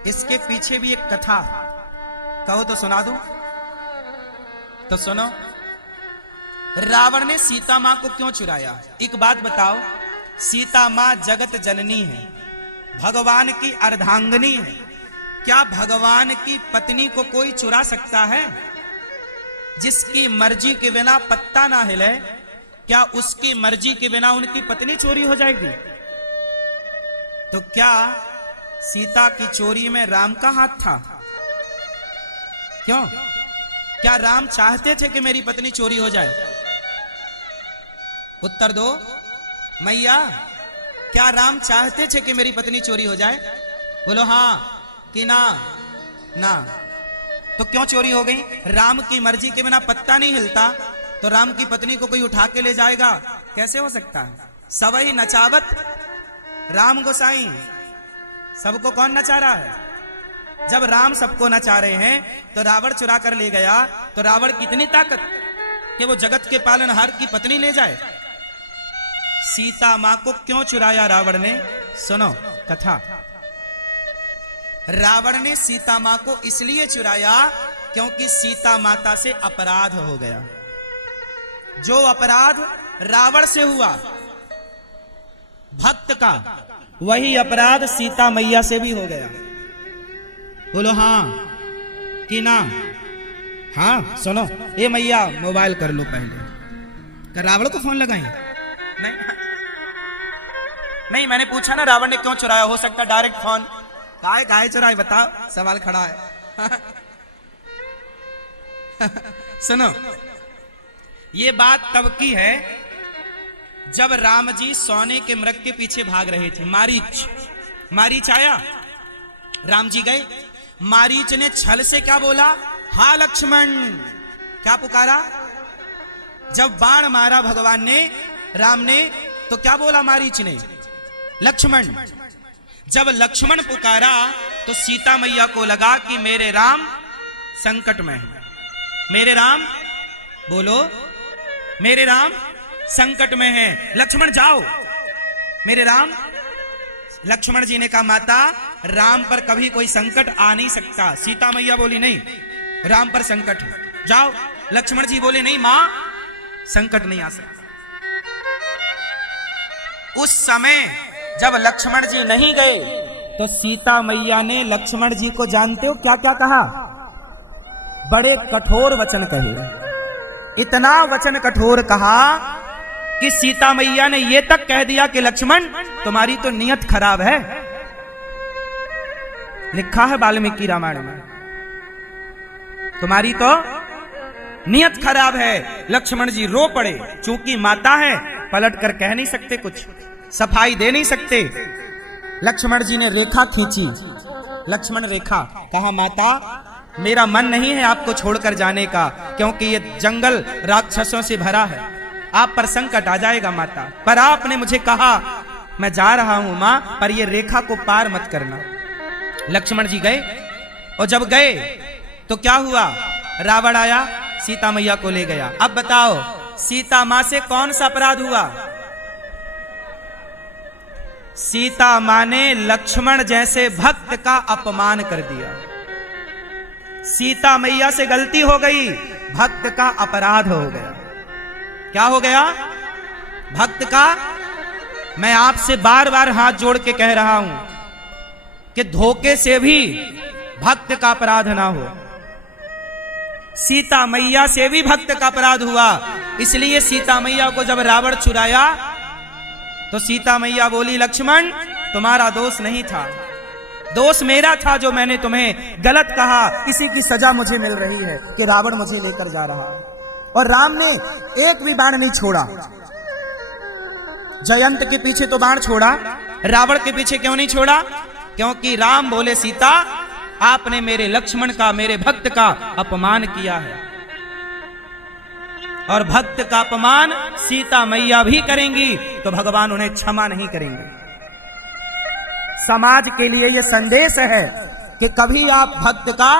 इसके पीछे भी एक कथा, कहो तो सुना दूं? तो सुनो, रावण ने सीता मां को क्यों चुराया? एक बात बताओ, सीता मां जगत जननी है, भगवान की अर्धांगिनी है। क्या भगवान की पत्नी को कोई चुरा सकता है? जिसकी मर्जी के बिना पत्ता ना हिले, क्या उसकी मर्जी के बिना उनकी पत्नी चोरी हो जाएगी? तो क्या सीता की चोरी में राम का हाथ था? क्यों? क्या राम चाहते थे कि मेरी पत्नी चोरी हो जाए? उत्तर दो मैया, क्या राम चाहते थे कि मेरी पत्नी चोरी हो जाए? बोलो हाँ कि ना? ना। तो क्यों चोरी हो गई? राम की मर्जी के बिना पत्ता नहीं हिलता, तो राम की पत्नी को कोई उठा के ले जाएगा? कैसे हो सकता है? सब ही नचावत राम गोसाई, सबको कौन नचा रहा है? जब राम सबको नचा रहे हैं तो रावण चुरा कर ले गया, तो रावण की इतनी ताकत कि वो जगत के पालनहार की पत्नी ले जाए। सीता मां को क्यों चुराया रावण ने? सुनो कथा। रावण ने सीता मां को इसलिए चुराया क्योंकि सीता माता से अपराध हो गया। जो अपराध रावण से हुआ भक्त का, वही अपराध सीता मैया से भी हो गया। बोलो हाँ कि ना? हाँ सुनो, ये मैया मोबाइल कर लो पहले। क्या रावण को फोन लगाई? नहीं नहीं, मैंने पूछा ना रावण ने क्यों चुराया, हो सकता डायरेक्ट फोन। काहे चुराए बताओ, सवाल खड़ा है। सुनो, ये बात तब की है जब राम जी सोने के मृग के पीछे भाग रहे थे। मारीच आया, राम जी गए, मारीच ने छल से क्या बोला, हा लक्ष्मण, क्या पुकारा? जब बाण मारा भगवान ने, राम ने, तो क्या बोला मारीच ने, लक्ष्मण। जब लक्ष्मण पुकारा तो सीता मैया को लगा कि मेरे राम संकट में है। मेरे राम, बोलो, मेरे राम संकट में है, लक्ष्मण जाओ, मेरे राम। लक्ष्मण जी ने कहा माता, राम पर कभी कोई संकट आ नहीं सकता। सीता मैया बोली नहीं, राम पर संकट है, जाओ। लक्ष्मण जी बोले नहीं मां, संकट नहीं आ सकता। उस समय जब लक्ष्मण जी नहीं गए तो सीता मैया ने लक्ष्मण जी को जानते हो क्या क्या कहा? बड़े कठोर वचन कहे। इतना वचन कठोर कहा कि सीता मैया ने यह तक कह दिया कि लक्ष्मण तुम्हारी तो नियत खराब है। लिखा है वाल्मीकि रामायण में, तुम्हारी तो नियत खराब है। लक्ष्मण जी रो पड़े, चूंकि माता है पलट कर कह नहीं सकते, कुछ सफाई दे नहीं सकते। लक्ष्मण जी ने रेखा खींची, लक्ष्मण रेखा, कहा माता मेरा मन नहीं है आपको छोड़कर जाने का, क्योंकि ये जंगल राक्षसों से भरा है, आप पर संकट आ जाएगा माता। पर आपने मुझे कहा मैं जा रहा हूं मां, पर ये रेखा को पार मत करना। लक्ष्मण जी गए, और जब गए तो क्या हुआ, रावण आया, सीता मैया को ले गया। अब बताओ सीता मां से कौन सा अपराध हुआ? सीता मां ने लक्ष्मण जैसे भक्त का अपमान कर दिया। सीता मैया से गलती हो गई, भक्त का अपराध हो गया। क्या हो गया? भक्त का। मैं आपसे बार बार हाथ जोड़ के कह रहा हूं कि धोखे से भी भक्त का अपराध ना हो। सीता मैया से भी भक्त का अपराध हुआ, इसलिए सीता मैया को जब रावण चुराया तो सीता मैया बोली लक्ष्मण तुम्हारा दोष नहीं था, दोष मेरा था जो मैंने तुम्हें गलत कहा। इसी की सजा मुझे मिल रही है कि रावण मुझे लेकर जा रहा है। और राम ने एक भी बाण नहीं छोड़ा। जयंत के पीछे तो बाण छोड़ा, रावण के पीछे क्यों नहीं छोड़ा? क्योंकि राम बोले सीता आपने मेरे लक्ष्मण का, मेरे भक्त का अपमान किया है, और भक्त का अपमान सीता मैया भी करेंगी तो भगवान उन्हें क्षमा नहीं करेंगे। समाज के लिए यह संदेश है कि कभी आप भक्त का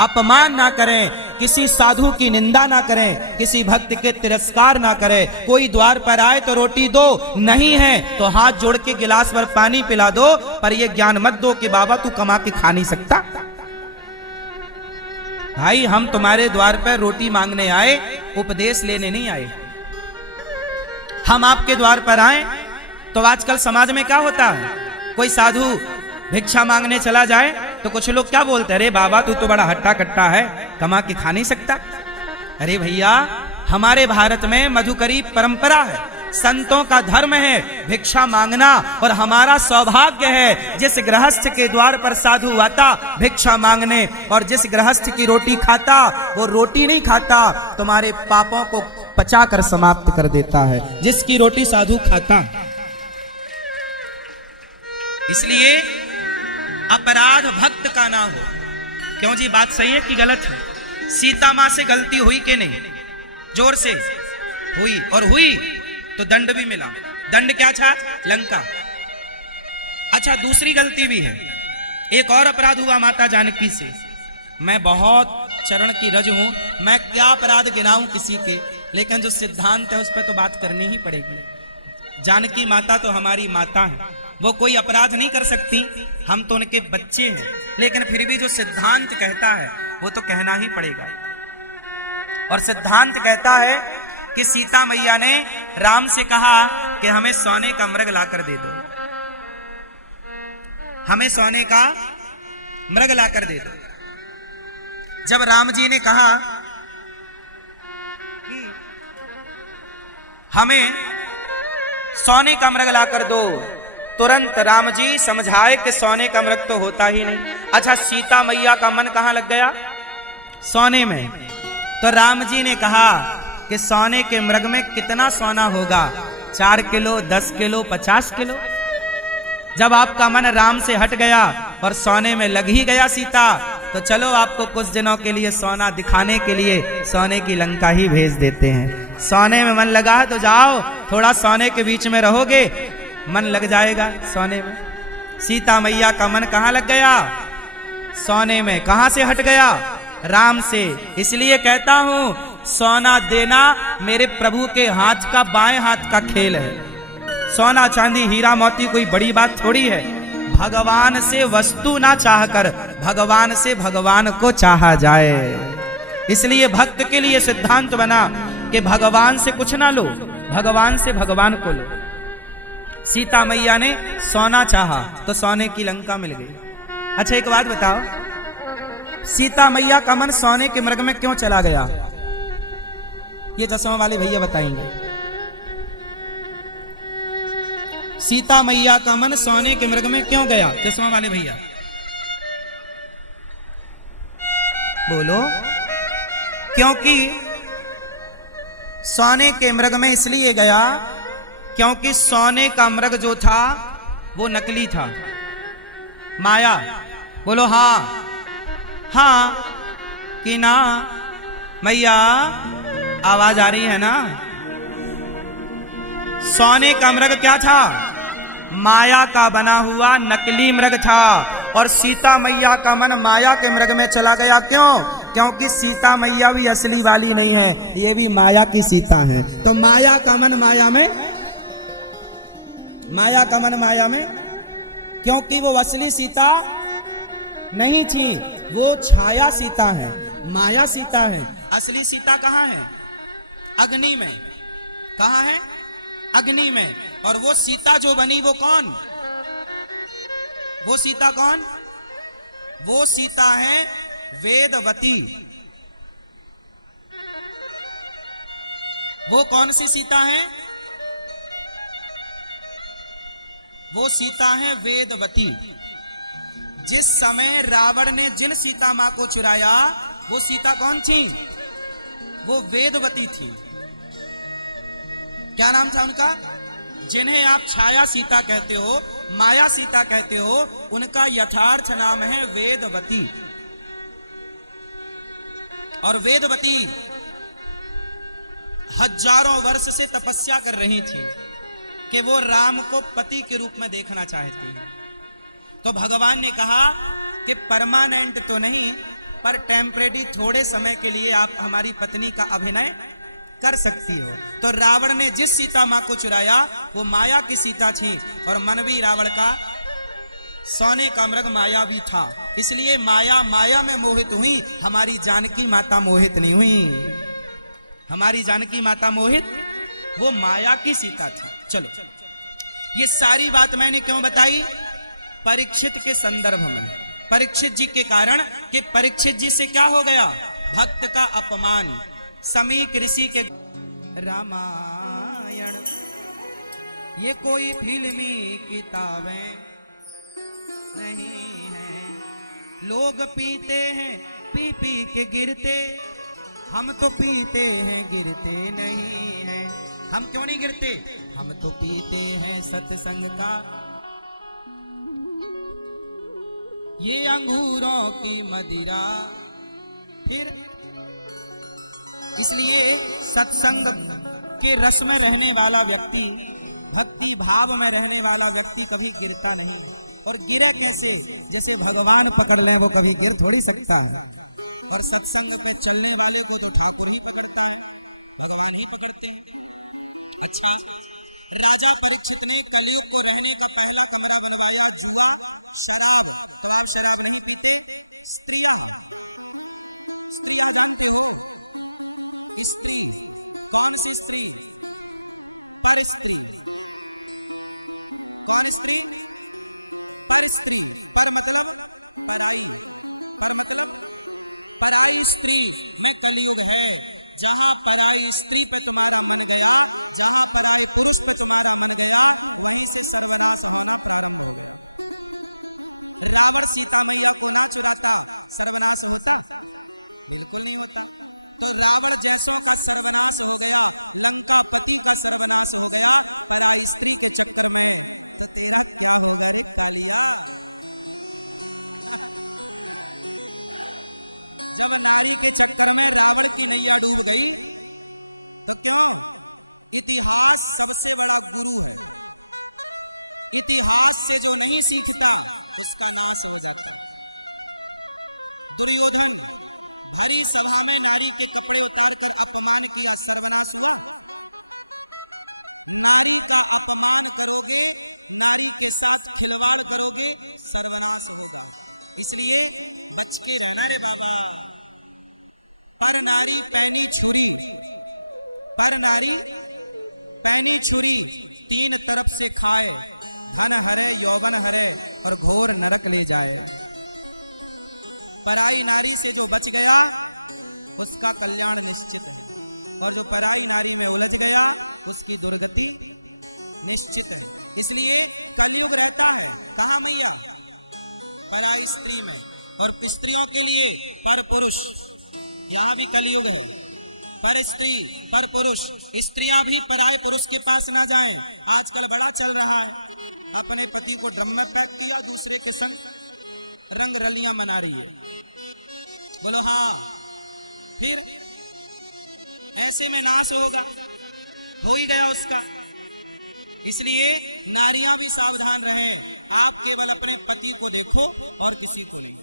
अपमान ना करें, किसी साधु की निंदा ना करें, किसी भक्त के तिरस्कार ना करें। कोई द्वार पर आए तो रोटी दो, नहीं है तो हाथ जोड़ के गिलास भर पानी पिला दो, पर यह ज्ञान मत दो कि बाबा तू कमा के खा नहीं सकता। भाई हम तुम्हारे द्वार पर रोटी मांगने आए, उपदेश लेने नहीं आए। हम आपके द्वार पर आए तो आजकल समाज में क्या होता है, कोई साधु भिक्षा मांगने चला जाए तो कुछ लोग क्या बोलते हैं, अरे बाबा तू तो बड़ा हट्टा कट्टा है, कमा के खा नहीं सकता। अरे भैया हमारे भारत में मधुकरी परंपरा है, संतों का धर्म है भिक्षा मांगना, और हमारा सौभाग्य है जिस गृहस्थ के द्वार पर साधु आता भिक्षा मांगने, और जिस गृहस्थ की रोटी खाता वो रोटी नहीं खाता, तुम्हारे पापों को पचाकर समाप्त कर देता है जिसकी रोटी साधु खाता। इसलिए अपराध भक्त का ना हो। क्यों जी, बात सही है कि गलत है? सीता मां से गलती हुई कि नहीं? जोर से हुई, और हुई तो दंड भी मिला। दंड क्या था? लंका। अच्छा दूसरी गलती भी है, एक और अपराध हुआ माता जानकी से। मैं बहुत चरण की रज हूं, मैं क्या अपराध गिनाऊं किसी के, लेकिन जो सिद्धांत है उस पर तो बात करनी ही पड़ेगी। जानकी माता तो हमारी माता है, वो कोई अपराध नहीं कर सकती, हम तो उनके बच्चे हैं, लेकिन फिर भी जो सिद्धांत कहता है वो तो कहना ही पड़ेगा। और सिद्धांत कहता है कि सीता मैया ने राम से कहा कि हमें सोने का मृग लाकर दे दो, हमें सोने का मृग लाकर दे दो। जब राम जी ने कहा कि हमें सोने का मृग लाकर दो, तुरंत राम जी समझाए कि सोने का मृग तो होता ही नहीं। अच्छा, सीता मैया का मन कहां लग गया? सोने में। तो राम जी ने कहा कि सोने के मृग में कितना सोना होगा? 4 किलो, 10 किलो, 50 किलो। जब आपका मन राम से हट गया और सोने में लग ही गया सीता, तो चलो आपको कुछ दिनों के लिए सोना दिखाने के लिए सोने की लंका ही भेज देते हैं। सोने में मन लगा है तो जाओ, थोड़ा सोने के बीच में रहोगे, मन लग जाएगा सोने में। सीता मैया का मन कहां लग गया? सोने में। कहां से हट गया? राम से। इसलिए कहता हूं, सोना देना मेरे प्रभु के हाथ का, बाएं हाथ का खेल है। सोना चांदी हीरा मोती कोई बड़ी बात थोड़ी है। भगवान से वस्तु ना चाहकर भगवान से भगवान को चाहा जाए। इसलिए भक्त के लिए सिद्धांत बना कि भगवान से कुछ ना लो, भगवान से भगवान को लो। सीता मैया ने सोना चाहा तो सोने की लंका मिल गई। अच्छा, एक बात बताओ, सीता मैया का मन सोने के मृग में क्यों चला गया? ये चश्मा वाले भैया बताएंगे। सीता मैया का मन सोने के मृग में क्यों गया? चश्मा वाले भैया बोलो। क्योंकि सोने के मृग में इसलिए गया क्योंकि सोने का मृग जो था वो नकली था, माया। बोलो हाँ हाँ कि ना? मैया आवाज आ रही है ना? सोने का मृग क्या था? माया का बना हुआ नकली मृग था। और सीता मैया का मन माया के मृग में चला गया। क्यों? क्योंकि सीता मैया भी असली वाली नहीं है, ये भी माया की सीता है। तो माया का मन माया में, माया का मन माया में, क्योंकि वो असली सीता नहीं थी, वो छाया सीता है, माया सीता है। असली सीता कहाँ है? अग्नि में। कहाँ है? अग्नि में। और वो सीता जो बनी वो कौन? वो सीता कौन? वो सीता है वेदवती। वो कौन सी सीता है? वो सीता है वेदवती। जिस समय रावण ने जिन सीता मां को चुराया, वो सीता कौन थी? वो वेदवती थी। क्या नाम था उनका? जिन्हें आप छाया सीता कहते हो, माया सीता कहते हो, उनका यथार्थ नाम है वेदवती। और वेदवती हजारों वर्ष से तपस्या कर रही थी कि वो राम को पति के रूप में देखना चाहती है। तो भगवान ने कहा कि परमानेंट तो नहीं, पर टेम्परेरी थोड़े समय के लिए आप हमारी पत्नी का अभिनय कर सकती हो। तो रावण ने जिस सीता मां को चुराया वो माया की सीता थी, और मन भी रावण का सोने का मृग माया भी था। इसलिए माया माया में मोहित हुई, हमारी जानकी माता मोहित नहीं हुई। हमारी जानकी माता मोहित वो माया की सीता थी। चलो, ये सारी बात मैंने क्यों बताई? परीक्षित के संदर्भ में। परीक्षित जी के कारण कि परीक्षित जी से क्या हो गया? भक्त का अपमान। समीक ऋषि के रामायण ये कोई फिल्मी किताबें नहीं है। लोग पीते हैं, पी पी के गिरते, हम तो पीते हैं गिरते नहीं है। हम क्यों नहीं गिरते? हम तो पीते हैं सत्संग का ये अंगूरों की मदिरा। फिर इसलिए सत्संग के रस में रहने वाला व्यक्ति, भक्ति भाव में रहने वाला व्यक्ति कभी गिरता नहीं। और गिरे कैसे? जैसे भगवान पकड़ ले वो कभी गिर थोड़ी सकता है। और सत्संग पे चलने वाले को तो ठाकुर ही पकड़ता है, भगवान ही पकड़ते हैं। अच्छा, राजा परीक्षित ने कलयुग को रहने का पहला कमरा बनवाया। जुआ, शराब, शराब नहीं पीते, स्त्रियां जानते हो? स्त्री कौन सी स्त्री? पर स्त्री। कौन स्त्री? पर स्त्री। पर मतलब परायु कुछ होता सर्वनाश होता कीड़े होता। तो रावण जैसों का सर्वनाश हो गया, उनके पति का सर्वनाश हो गया। सीखते पर नारी पहनी छुरी तीन तरफ से खाए, धन हरे यौवन हरे और घोर नरक ले जाए। पराई नारी से जो बच गया उसका कल्याण निश्चित है, और जो पराई नारी में उलझ गया उसकी दुर्गति निश्चित है। इसलिए कलयुग रहता है कहाँ भैया? पराई स्त्री में। और स्त्रियों के लिए पर पुरुष, यहाँ भी कलयुग है। पर स्त्री पर पुरुष, स्त्रियां भी पराये पुरुष के पास ना जाएं। आजकल बड़ा चल रहा है, अपने पति को ड्रम में पैक किया, दूसरे के संग रंग रलियां मना रही है। बोलो हाँ, फिर ऐसे में नाश होगा, हो ही गया उसका। इसलिए नारियां भी सावधान रहें। आप केवल अपने पति को देखो और किसी को नहीं।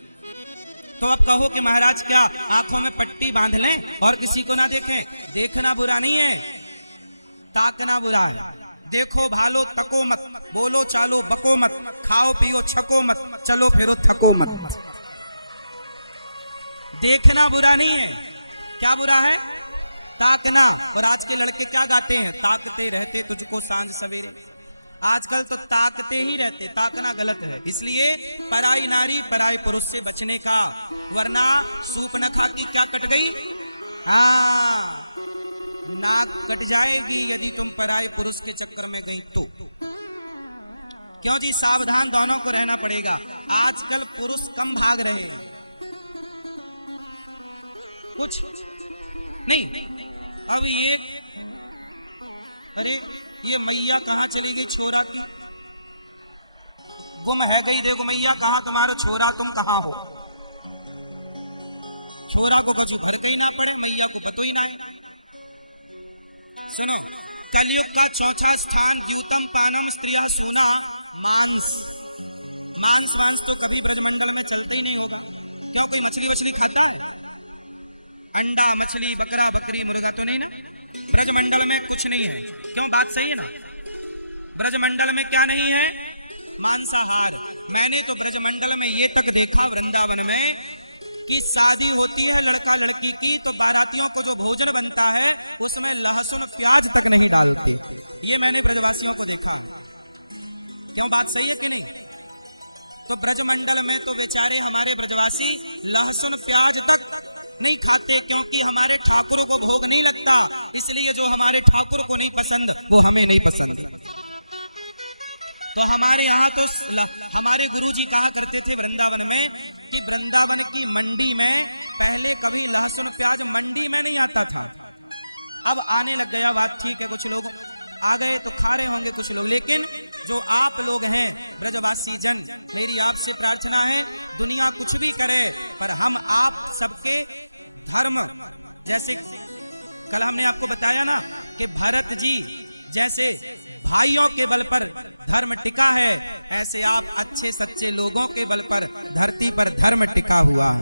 तो आप कहो कि महाराज क्या आंखों में पट्टी बांध लें और किसी को ना देखें? देखना बुरा नहीं है, ताकना बुरा है। देखो भालो तको मत, बोलो चालो बको मत, खाओ पियो छको मत, चलो फिरो थको मत। देखना बुरा नहीं है, क्या बुरा है? ताकना। और आज के लड़के क्या गाते हैं? ताकते रहते तुझको सांझ सवेरे। आजकल तो ताकते ही रहते, ताकना गलत है। इसलिए पराई नारी पराई पुरुष से बचने का, वरना सूर्पनखा की क्या कट गई? नाक कट जाएगी यदि तुम पराई पुरुष के चक्कर में गई तो। क्यों जी? सावधान दोनों को रहना पड़ेगा। आजकल पुरुष कम भाग रहे हैं, कुछ नहीं। अब ये अरे ये मैया कहाँ चली गई? छोरा की गुम है गई। देखो मैया कहाँ तुम्हारा छोरा, तुम कहाँ हो? छोरा को कुछ फर्क ही ना पड़े, मैया को पता ही ना। सुनो, कलयुग का चौथा स्थान द्यूतम पानम स्त्रिया सोना मांस। मांस तो कभी ब्रजमंडल में चलती नहीं होगा। क्या कोई मछली खाता? अंडा मछली बकरा बकरी मुर्गा तो नहीं ना? ब्रजमंडल में कुछ नहीं है। क्यों? बात सही है ना? ब्रजमंडल में क्या नहीं है? मांसाहार। मैंने तो ब्रजमंडल में ये तक देखा, वृंदावन में, कि शादी होती है लड़का लड़की की तो बारातियों को जो भोजन बनता है उसमें लहसुन प्याज तक नहीं डालते। ये मैंने ब्रजवासियों को देखा है। क्या बात सही है कि नहीं? तो ब्रजमंडल में तो बेचारे हमारे ब्रजवासी लहसुन प्याज तक नहीं खाते, क्योंकि हमारे ठाकुर को भोग नहीं लगता। इसलिए जो हमारे ठाकुर को नहीं पसंद वो हमें नहीं पसंद। तो हमारे यहाँ तो हमारे गुरुजी कहा करते थे वृंदावन में कि वृंदावन की मंडी में पहले कभी लहसुन प्याज मंडी में नहीं आता था, अब आने लग गया। बात ठीक है, कुछ लोग आ गए तो खा रहे होंगे कुछ लोग, लेकिन जो आप लोग हैं ब्रजवासी जन, मेरी आपसे प्रार्थना है, दुनिया कुछ भी करे पर हम आप सबके धर्म, जैसे कल हमने आपको बताया ना कि भरत जी जैसे भाइयों के बल पर धर्म टिका है, ऐसे आप अच्छे सच्चे लोगों के बल पर धरती पर धर्म टिका हुआ है।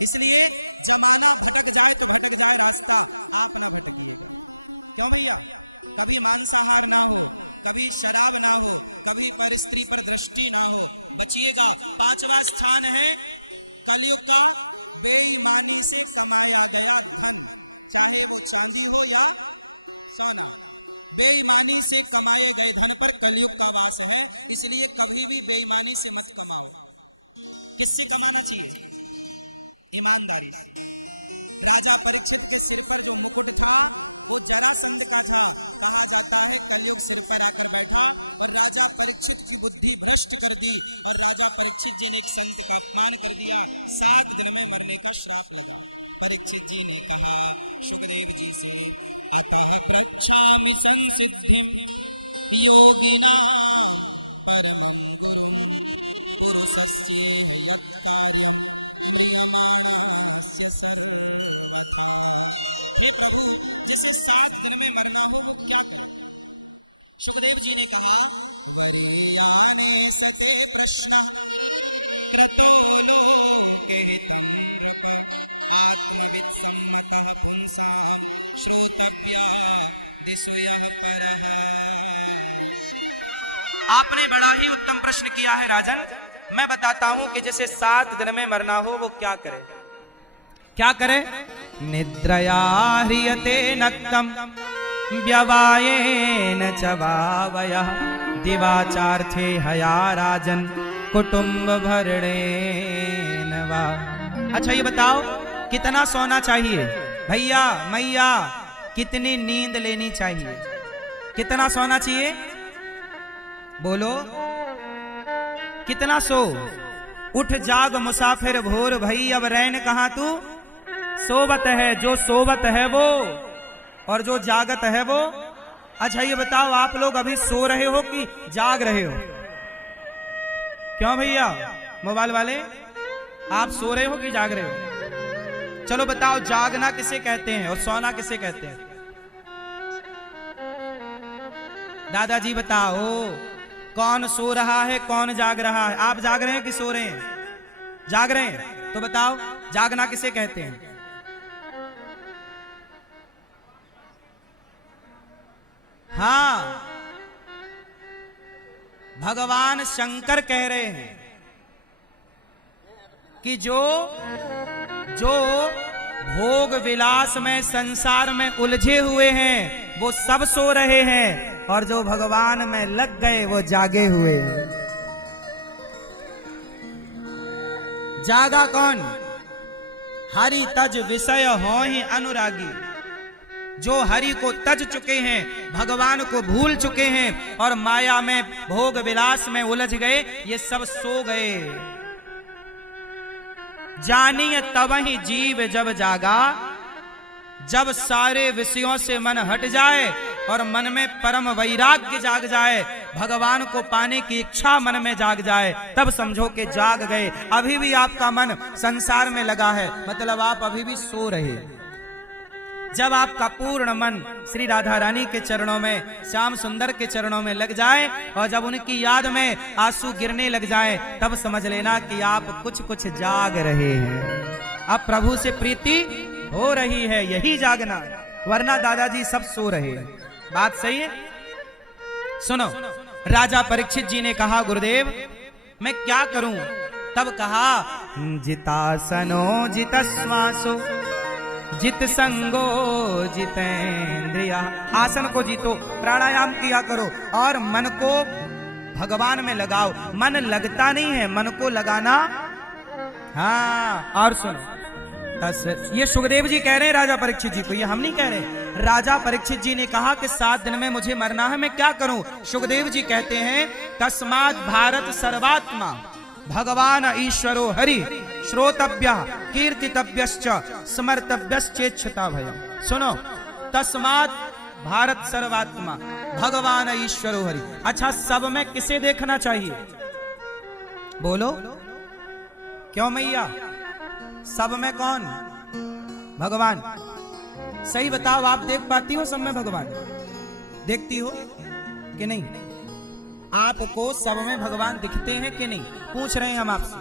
इसलिए जमाना भटक जाए तो भटक जाए रास्ता, आप ना भटकिए। क्या भैया? कभी मांसाहार ना हो, कभी शराब ना हो, कभी पर स्त्री पर दृष्टि ना हो, बचिएगा। पांचवा स्थान है कलयुग का बेईमानी से कमाया गया धन, चाहे वो चांदी हो या सोना। बेईमानी से कमाए गए धन पर कलयुग का वास है। इसलिए कभी भी बेईमानी से मत कमाओ। किससे कमाना चाहिए? ईमानदारी। राजा परीक्षित के सिर पर जो मुकुट था वो जरासंध का था। कहा जाता है कलयुग सिर पर आकर बैठा और राजा परीक्षित की बुद्धि भ्रष्ट कर दी और राजा परीक्षित जी ने संत का अपमान कर दिया। सिद्धिं योगिना परमं गुरुं पुरुषस्य यत्कार्यं क्रियमाणस्य सर्वथा। हे प्रभु, जैसे 7 दिन में मरना हो क्या करूं? सुखदेव जी ने कहा, हरियाणे सते कृष्ण क्रतो लोके हितं आत्मवित् सम्मतः पुंसः श्रोतव्यः दिशयः परः। आपने बड़ा ही उत्तम प्रश्न किया है राजन। मैं बताता हूं कि जैसे 7 दिन में मरना हो वो क्या करे। क्या करे? निद्रया ह्रियते नक्तम व्यवायेन च वावयः दिवाचार्थे हया राजन कुटुंब भरणेन वा। अच्छा ये बताओ कितना सोना चाहिए भैया मैया, कितनी नींद लेनी चाहिए, कितना सोना चाहिए? बोलो कितना सो? उठ जाग मुसाफिर भोर भई अब रैन कहां तू सोवत है। जो सोवत है वो और जो जागत है वो। अच्छा ये बताओ आप लोग अभी सो रहे हो कि जाग रहे हो? क्यों भैया मोबाइल वाले, आप सो रहे हो कि जाग रहे हो? चलो बताओ जागना किसे कहते हैं और सोना किसे कहते हैं? दादाजी बताओ कौन सो रहा है कौन जाग रहा है? आप जाग रहे हैं कि सो रहे हैं? जाग रहे हैं तो बताओ जागना किसे कहते हैं? हाँ, भगवान शंकर कह रहे हैं कि जो भोग विलास में संसार में उलझे हुए हैं वो सब सो रहे हैं और जो भगवान में लग गए वो जागे हुए हैं। जागा कौन? हरि तज विषय हो ही अनुरागी। जो हरि को तज चुके हैं, भगवान को भूल चुके हैं और माया में भोग विलास में उलझ गए, ये सब सो गए। जानिए तब ही जीव जब जागा, जब सारे विषयों से मन हट जाए और मन में परम वैराग्य जाग जाए, भगवान को पाने की इच्छा मन में जाग जाए, तब समझो कि जाग गए। अभी भी आपका मन संसार में लगा है, मतलब आप अभी भी सो रहे। जब आपका पूर्ण मन श्री राधा रानी के चरणों में, श्याम सुंदर के चरणों में लग जाए और जब उनकी याद में आंसू गिरने लग जाए, तब समझ लेना कि आप कुछ कुछ जाग रहे हैं। अब प्रभु से प्रीति हो रही है, यही जागना, वरना दादाजी सब सो रहे हैं। बात सही है? सुनो, राजा परीक्षित जी ने कहा गुरुदेव मैं क्या करूं? तब कहा जितासनो जितश्वासो जित संगो जितेंद्रिया। आसन को जीतो, प्राणायाम किया करो और मन को भगवान में लगाओ। मन लगता नहीं है, मन को लगाना। हाँ, और सुनो, ये सुखदेव जी कह रहे हैं राजा परीक्षित जी को, ये हम नहीं कह रहे। राजा परीक्षित जी ने कहा कि 7 दिन में मुझे मरना है, मैं क्या करूं? सुखदेव जी कहते हैं तस्मात् भारत सर्वात्मा भगवान ईश्वरो हरि श्रोतव्य कीर्तितव्यश्च स्मर्तव्यश्चेच्छता भयम्। सुनो, तस्मात् भारत सर्वात्मा भगवान ईश्वरो हरि। अच्छा, सब में किसे देखना चाहिए? बोलो क्यों मैया? सब में कौन? भगवान। सही बताओ, आप देख पाती हो सब में भगवान? देखती हो कि नहीं? आपको सब में भगवान दिखते हैं कि नहीं? पूछ रहे हैं हम आपसे।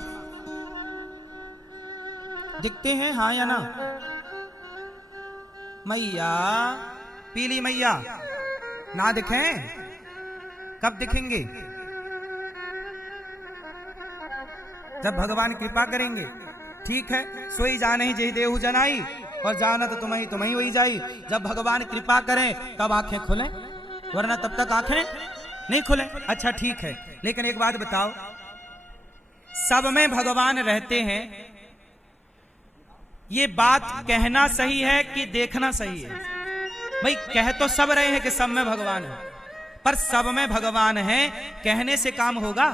दिखते हैं हाँ या ना? मैया, पीली मैया, ना दिखें? कब दिखेंगे? जब भगवान कृपा करेंगे। ठीक है, सोई जान ही जय देहु जनाई और जाना तो तुम्हें वही जाई। जब भगवान कृपा करें तब आंखें खुलें, वरना तब तक आंखें नहीं खुले। अच्छा ठीक है, लेकिन एक बात बताओ, सब में भगवान रहते हैं, ये बात कहना सही है कि देखना सही है? भाई कह तो सब रहे हैं कि सब में भगवान है, पर सब में भगवान है कहने से काम होगा?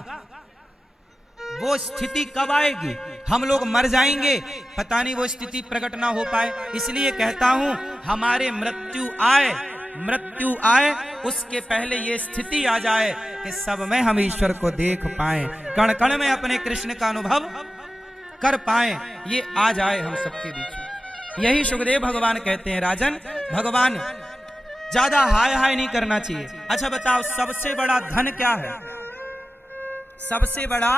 वो स्थिति कब आएगी? हम लोग मर जाएंगे, पता नहीं वो स्थिति प्रकट ना हो पाए। इसलिए कहता हूं हमारे मृत्यु आए मृत्यु आए उसके पहले ये स्थिति आ जाए कि सब में हम ईश्वर को देख पाएं, कण कण में अपने कृष्ण का अनुभव कर पाएं, ये आ जाए हम सबके बीच। यही सुखदेव भगवान कहते हैं, राजन भगवान ज्यादा हाय हाय नहीं करना चाहिए। अच्छा बताओ, सबसे बड़ा धन क्या है? सबसे बड़ा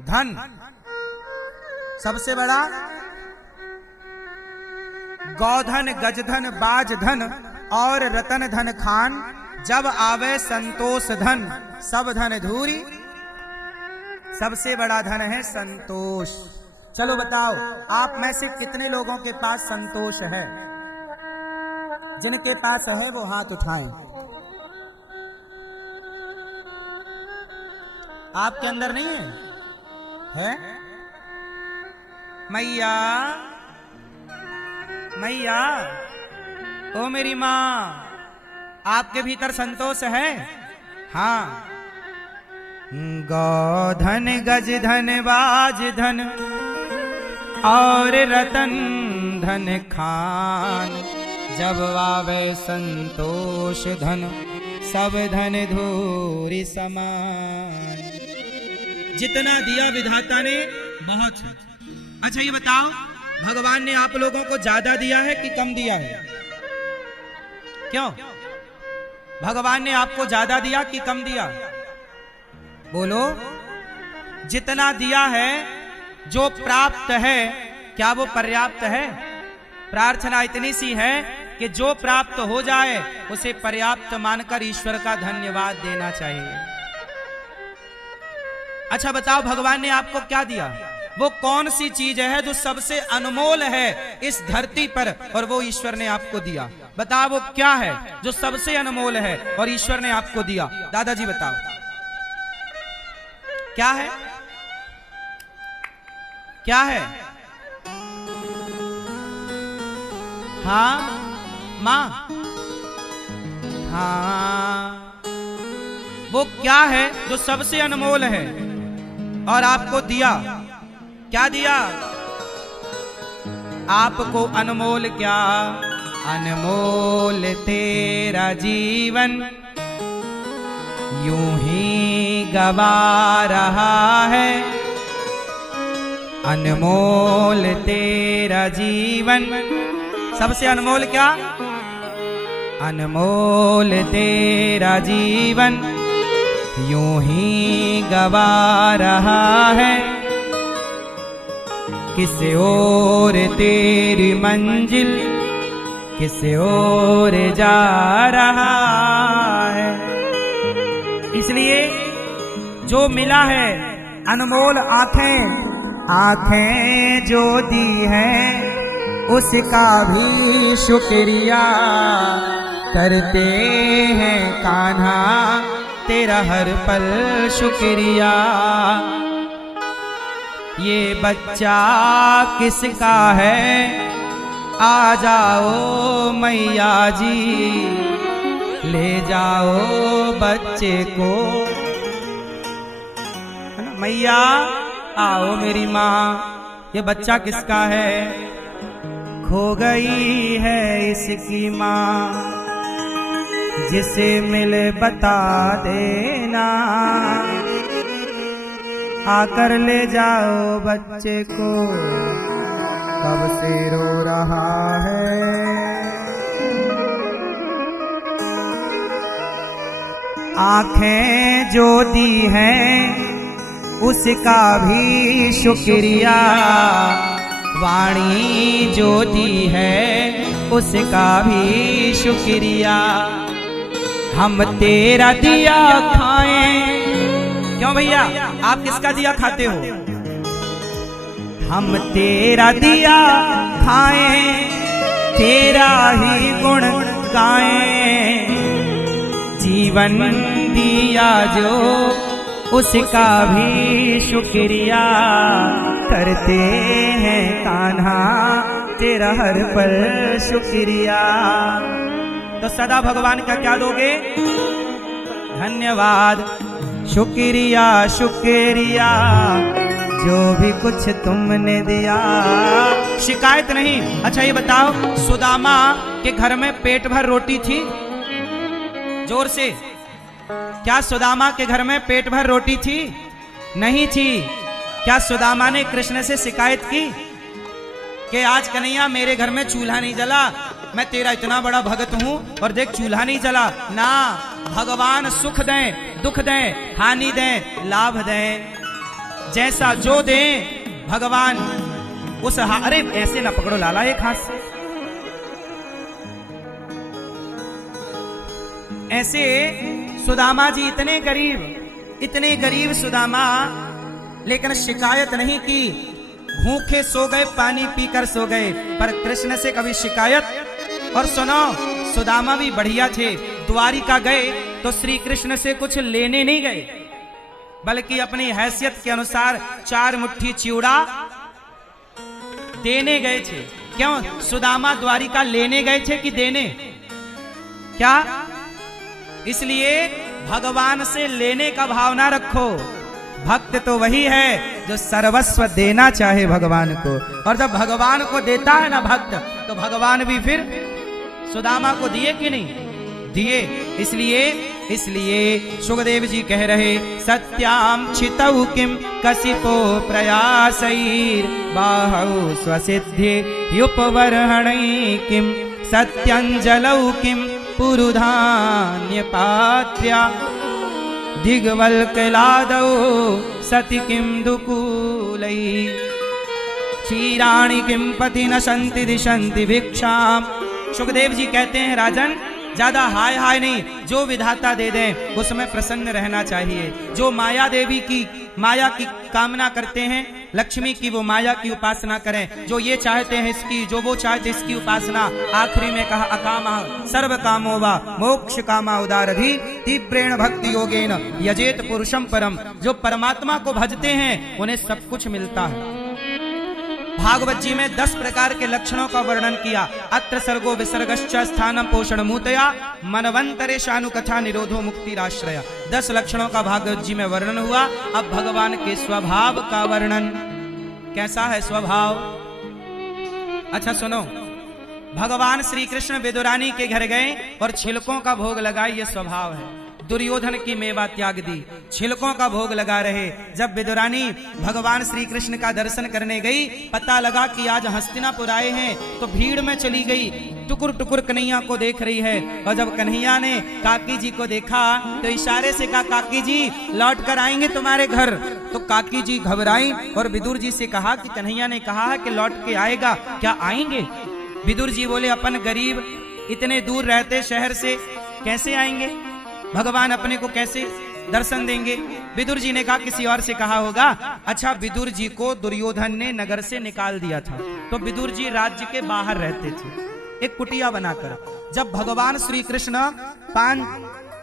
धन, सबसे बड़ा गौधन, गजधन, बाजधन और रतन धन खान, जब आवे संतोष धन, सब धन धूरी। सबसे बड़ा धन है संतोष। चलो बताओ, आप में से कितने लोगों के पास संतोष है? जिनके पास है वो हाथ उठाएं। आपके अंदर नहीं है? है? मैया, मैया, ओ मेरी माँ, आपके भीतर संतोष है? हाँ। गौधन, गजधन, बाजधन और रतन धन खान, जब आवे संतोष धन, सब धन धूरी समान। जितना दिया विधाता ने बहुत है। अच्छा ये बताओ, भगवान ने आप लोगों को ज्यादा दिया है कि कम दिया है? क्यों? भगवान ने आपको ज्यादा दिया कि कम दिया? बोलो। जितना दिया है, जो प्राप्त है, क्या वो पर्याप्त है? प्रार्थना इतनी सी है कि जो प्राप्त हो जाए उसे पर्याप्त मानकर ईश्वर का धन्यवाद देना चाहिए। अच्छा बताओ, भगवान ने आपको क्या दिया? वो कौन सी चीज है जो सबसे अनमोल है इस धरती पर और वो ईश्वर ने आपको दिया? बताओ वो क्या है जो सबसे अनमोल है और ईश्वर ने आपको दिया? दादाजी बताओ क्या है? क्या है? हाँ मां, हाँ, वो क्या है जो सबसे अनमोल है और आपको दिया? क्या दिया आपको? अनमोल क्या? अनमोल तेरा जीवन यूं ही गवा रहा है, अनमोल तेरा जीवन। सबसे अनमोल क्या? अनमोल तेरा जीवन यूं ही गवा रहा है, किस ओर तेरी मंजिल, किस ओर जा रहा है। इसलिए जो मिला है अनमोल आंखें, आंखें जो दी हैं उसका भी शुक्रिया करते हैं कान्हा, तेरा हर पल शुक्रिया। ये बच्चा किसका है? आ जाओ मैया जी, ले जाओ बच्चे को। है ना? मैया आओ मेरी माँ, ये बच्चा किसका है? खो गई है इसकी माँ, जिसे मिले बता देना, आकर ले जाओ बच्चे को, कब से रो रहा है। आंखें जो दी हैं उसका भी शुक्रिया, वाणी जो दी है उसका भी शुक्रिया। हम तेरा दिया खाएं। क्यों भैया, आप किसका दिया खाते हो? हम तेरा दिया खाएं, तेरा ही गुण गाएं, जीवन दिया जो उसका भी शुक्रिया करते हैं कान्हा, तेरा हर पल शुक्रिया। तो सदा भगवान का क्या दोगे? धन्यवाद, शुक्रिया शुक्रिया, जो भी कुछ तुमने दिया। शिकायत नहीं। अच्छा ये बताओ, सुदामा के घर में पेट भर रोटी थी? जोर से, क्या सुदामा के घर में पेट भर रोटी थी? नहीं थी। क्या सुदामा ने कृष्ण से शिकायत की कि आज कन्हैया मेरे घर में चूल्हा नहीं जला, मैं तेरा इतना बड़ा भगत हूं और देख चूल्हा नहीं जला? ना, भगवान सुख दें, दुख दें, हानि दें, लाभ दें, जैसा जो दें भगवान उस अरे ऐसे ना पकड़ो लाला एक हाथ से, ऐसे। सुदामा जी इतने गरीब सुदामा, लेकिन शिकायत नहीं की। भूखे सो गए, पानी पीकर सो गए, पर कृष्ण से कभी शिकायत। और सुनो, सुदामा भी बढ़िया थे। द्वारिका गए तो श्री कृष्ण से कुछ लेने नहीं गए, बल्कि अपनी हैसियत के अनुसार 4 मुट्ठी चिवड़ा देने गए थे। क्यों? सुदामा द्वारिका लेने गए थे कि देने? क्या? इसलिए भगवान से लेने का भावना रखो। भक्त तो वही है जो सर्वस्व देना चाहे भगवान को, और जब भगवान को देता है ना भक्त, तो भगवान भी फिर सुदामा को दिए कि नहीं दिए। इसलिए सुखदेव जी कह रहे, सत्याम छितौ किम कसिपो प्रयासैर बाहौ स्वसिद्धि युपवर्हणै किम सत्यंजलौ किम पुरुधान्य पात्र्या दिग्वल्कलादौ सति किम दुकूलै क्षीराणि किम पति नशन्ति दिशन्ति भिक्षाम। सुखदेव जी कहते हैं, राजन ज्यादा हाय हाय नहीं, जो विधाता दे दें उसमें प्रसन्न रहना चाहिए। जो माया देवी की माया की कामना करते हैं, लक्ष्मी की, वो माया की उपासना करें। जो ये चाहते हैं इसकी, जो वो चाहते इसकी उपासना। आखिरी में कहा, अकामः सर्व कामो वा मोक्ष कामा उदारधि तीव्रेण भक्ति योगेन यजेत पुरुषम परम। जो परमात्मा को भजते हैं उन्हें सब कुछ मिलता है। भागवत जी में 10 प्रकार के लक्षणों का वर्णन किया। अत्र सर्गो विसर्गश्च स्थानम पोषण मूतया मनवंतरे शानु कथा निरोधो मुक्तिराश्रय। 10 लक्षणों का भागवत जी में वर्णन हुआ। अब भगवान के स्वभाव का वर्णन। कैसा है स्वभाव? अच्छा सुनो, भगवान श्री कृष्ण विदुरानी के घर गए और छिलकों का भोग लगाए, ये स्वभाव है। दुर्योधन की मेवा त्याग दी, छिलकों का भोग लगा रहे। जब विदुरानी भगवान श्री कृष्ण का दर्शन करने गई, पता लगा कि आज हस्तिनापुर आए हैं, तो भीड़ में चली गई, टुकुर टुकुर कन्हैया को देख रही है। और जब कन्हैया ने काकी जी को देखा तो इशारे से कहा, काकी जी लौट कर आएंगे तुम्हारे घर। तो काकी जी घबराई और विदुर जी से कहा कि कन्हैया ने कहा है कि लौट के आएगा, क्या आएंगे? विदुर जी बोले, अपन गरीब इतने दूर रहते शहर से, कैसे आएंगे? भगवान अपने को कैसे दर्शन देंगे? विदुर जी ने कहा किसी और से कहा होगा। अच्छा, विदुर जी को दुर्योधन ने नगर से निकाल दिया था, तो विदुर जी राज्य के बाहर रहते थे एक कुटिया बनाकर। जब भगवान श्री कृष्ण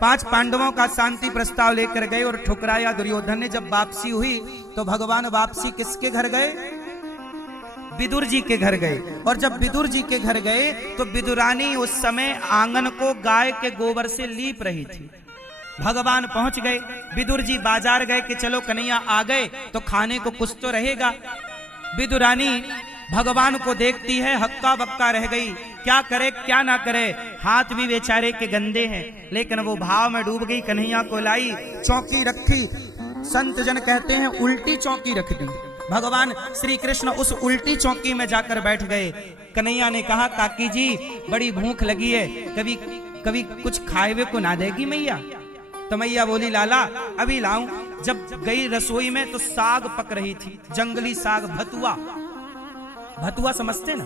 5 पांडवों का शांति प्रस्ताव लेकर गए और ठुकराया दुर्योधन ने, जब वापसी हुई तो भगवान वापसी किसके घर गए? विदुर जी के घर गए। और जब विदुर जी के घर गए तो विदुरानी उस समय आंगन को गाय के गोबर से लीप रही थी। भगवान पहुंच गए। विदुर जी बाजार गए कि चलो कन्हैया आ गए तो खाने को कुछ तो रहेगा। विदुरानी भगवान को देखती है, हक्का बक्का रह गई, क्या करे क्या ना करे। हाथ भी बेचारे के गंदे हैं, लेकिन वो भाव में डूब गई। कन्हैया को लाई, चौकी रखी। संत जन कहते हैं उल्टी चौकी रख दी। भगवान श्री कृष्ण उस उल्टी चौकी में जाकर बैठ गए। कन्हैया ने कहा, काकी जी बड़ी भूख लगी है, कभी कुछ खाए हुए को ना देगी मैया? तो मैया बोली, लाला अभी लाऊं। जब गई रसोई में तो साग पक रही थी, जंगली साग, भतुआ समझते ना,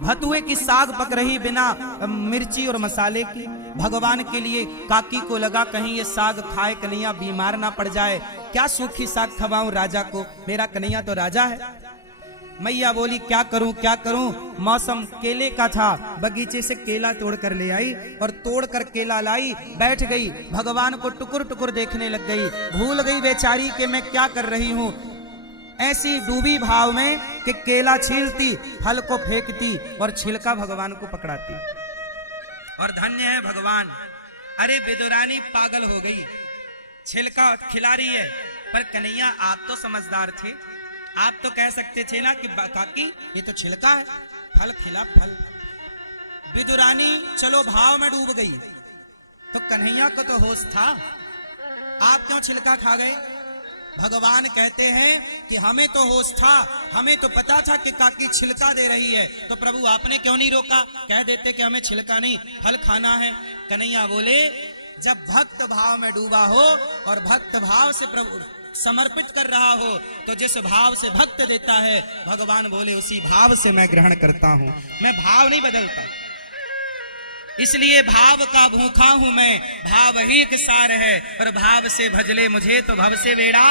भतुए की साग पक रही बिना मिर्ची और मसाले की। भगवान के लिए काकी को लगा कहीं ये साग खाए कन्हैया बीमार ना पड़ जाए, क्या सूखी साग खवाऊं राजा को, मेरा कन्हैया तो राजा है। मैया बोली, क्या करूं। मौसम केले का था, बगीचे से केला तोड़ कर ले आई और तोड़ कर केला लाई, बैठ गई। भगवान को टुकुर टुकुर देखने लग गई, भूल गई बेचारी कि मैं क्या कर रही हूं। ऐसी डूबी भाव में कि केला छीलती, फल को फेंकती और छिलका भगवान को पकड़ाती। और धन्य है भगवान। अरे विदुरानी पागल हो गई, छिलका खिला रही है। पर कन्हैया आप तो समझदार थे, आप तो कह सकते थे ना कि काकी ये तो छिलका है, फल खिला फल। विदुरानी चलो भाव में डूब गई, तो कन्हैया को तो होश था, आप क्यों छिलका खा गए? भगवान कहते हैं कि हमें तो होश था, हमें तो पता था कि काकी छिलका दे रही है, तो प्रभु आपने क्यों नहीं रोका? कह देते कि हमें छिलका नहीं फल खाना है। कन्हैया बोले जब भक्त भाव में डूबा हो और भक्त भाव से प्रभु समर्पित कर रहा हो, तो जिस भाव से भक्त देता है भगवान बोले उसी भाव से मैं ग्रहण करता हूं, मैं भाव नहीं बदलता। इसलिए भाव का भूखा हूं मैं, भाव ही एक सार है, और भाव से भजले मुझे तो भव से बेड़ा।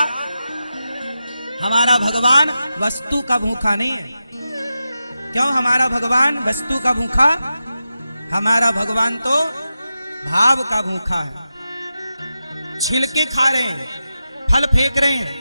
हमारा भगवान वस्तु का भूखा नहीं है। क्यों हमारा भगवान वस्तु का भूखा? हमारा भगवान तो भाव का भूखा है। छिलके खा रहे हैं, फल फेंक रहे हैं,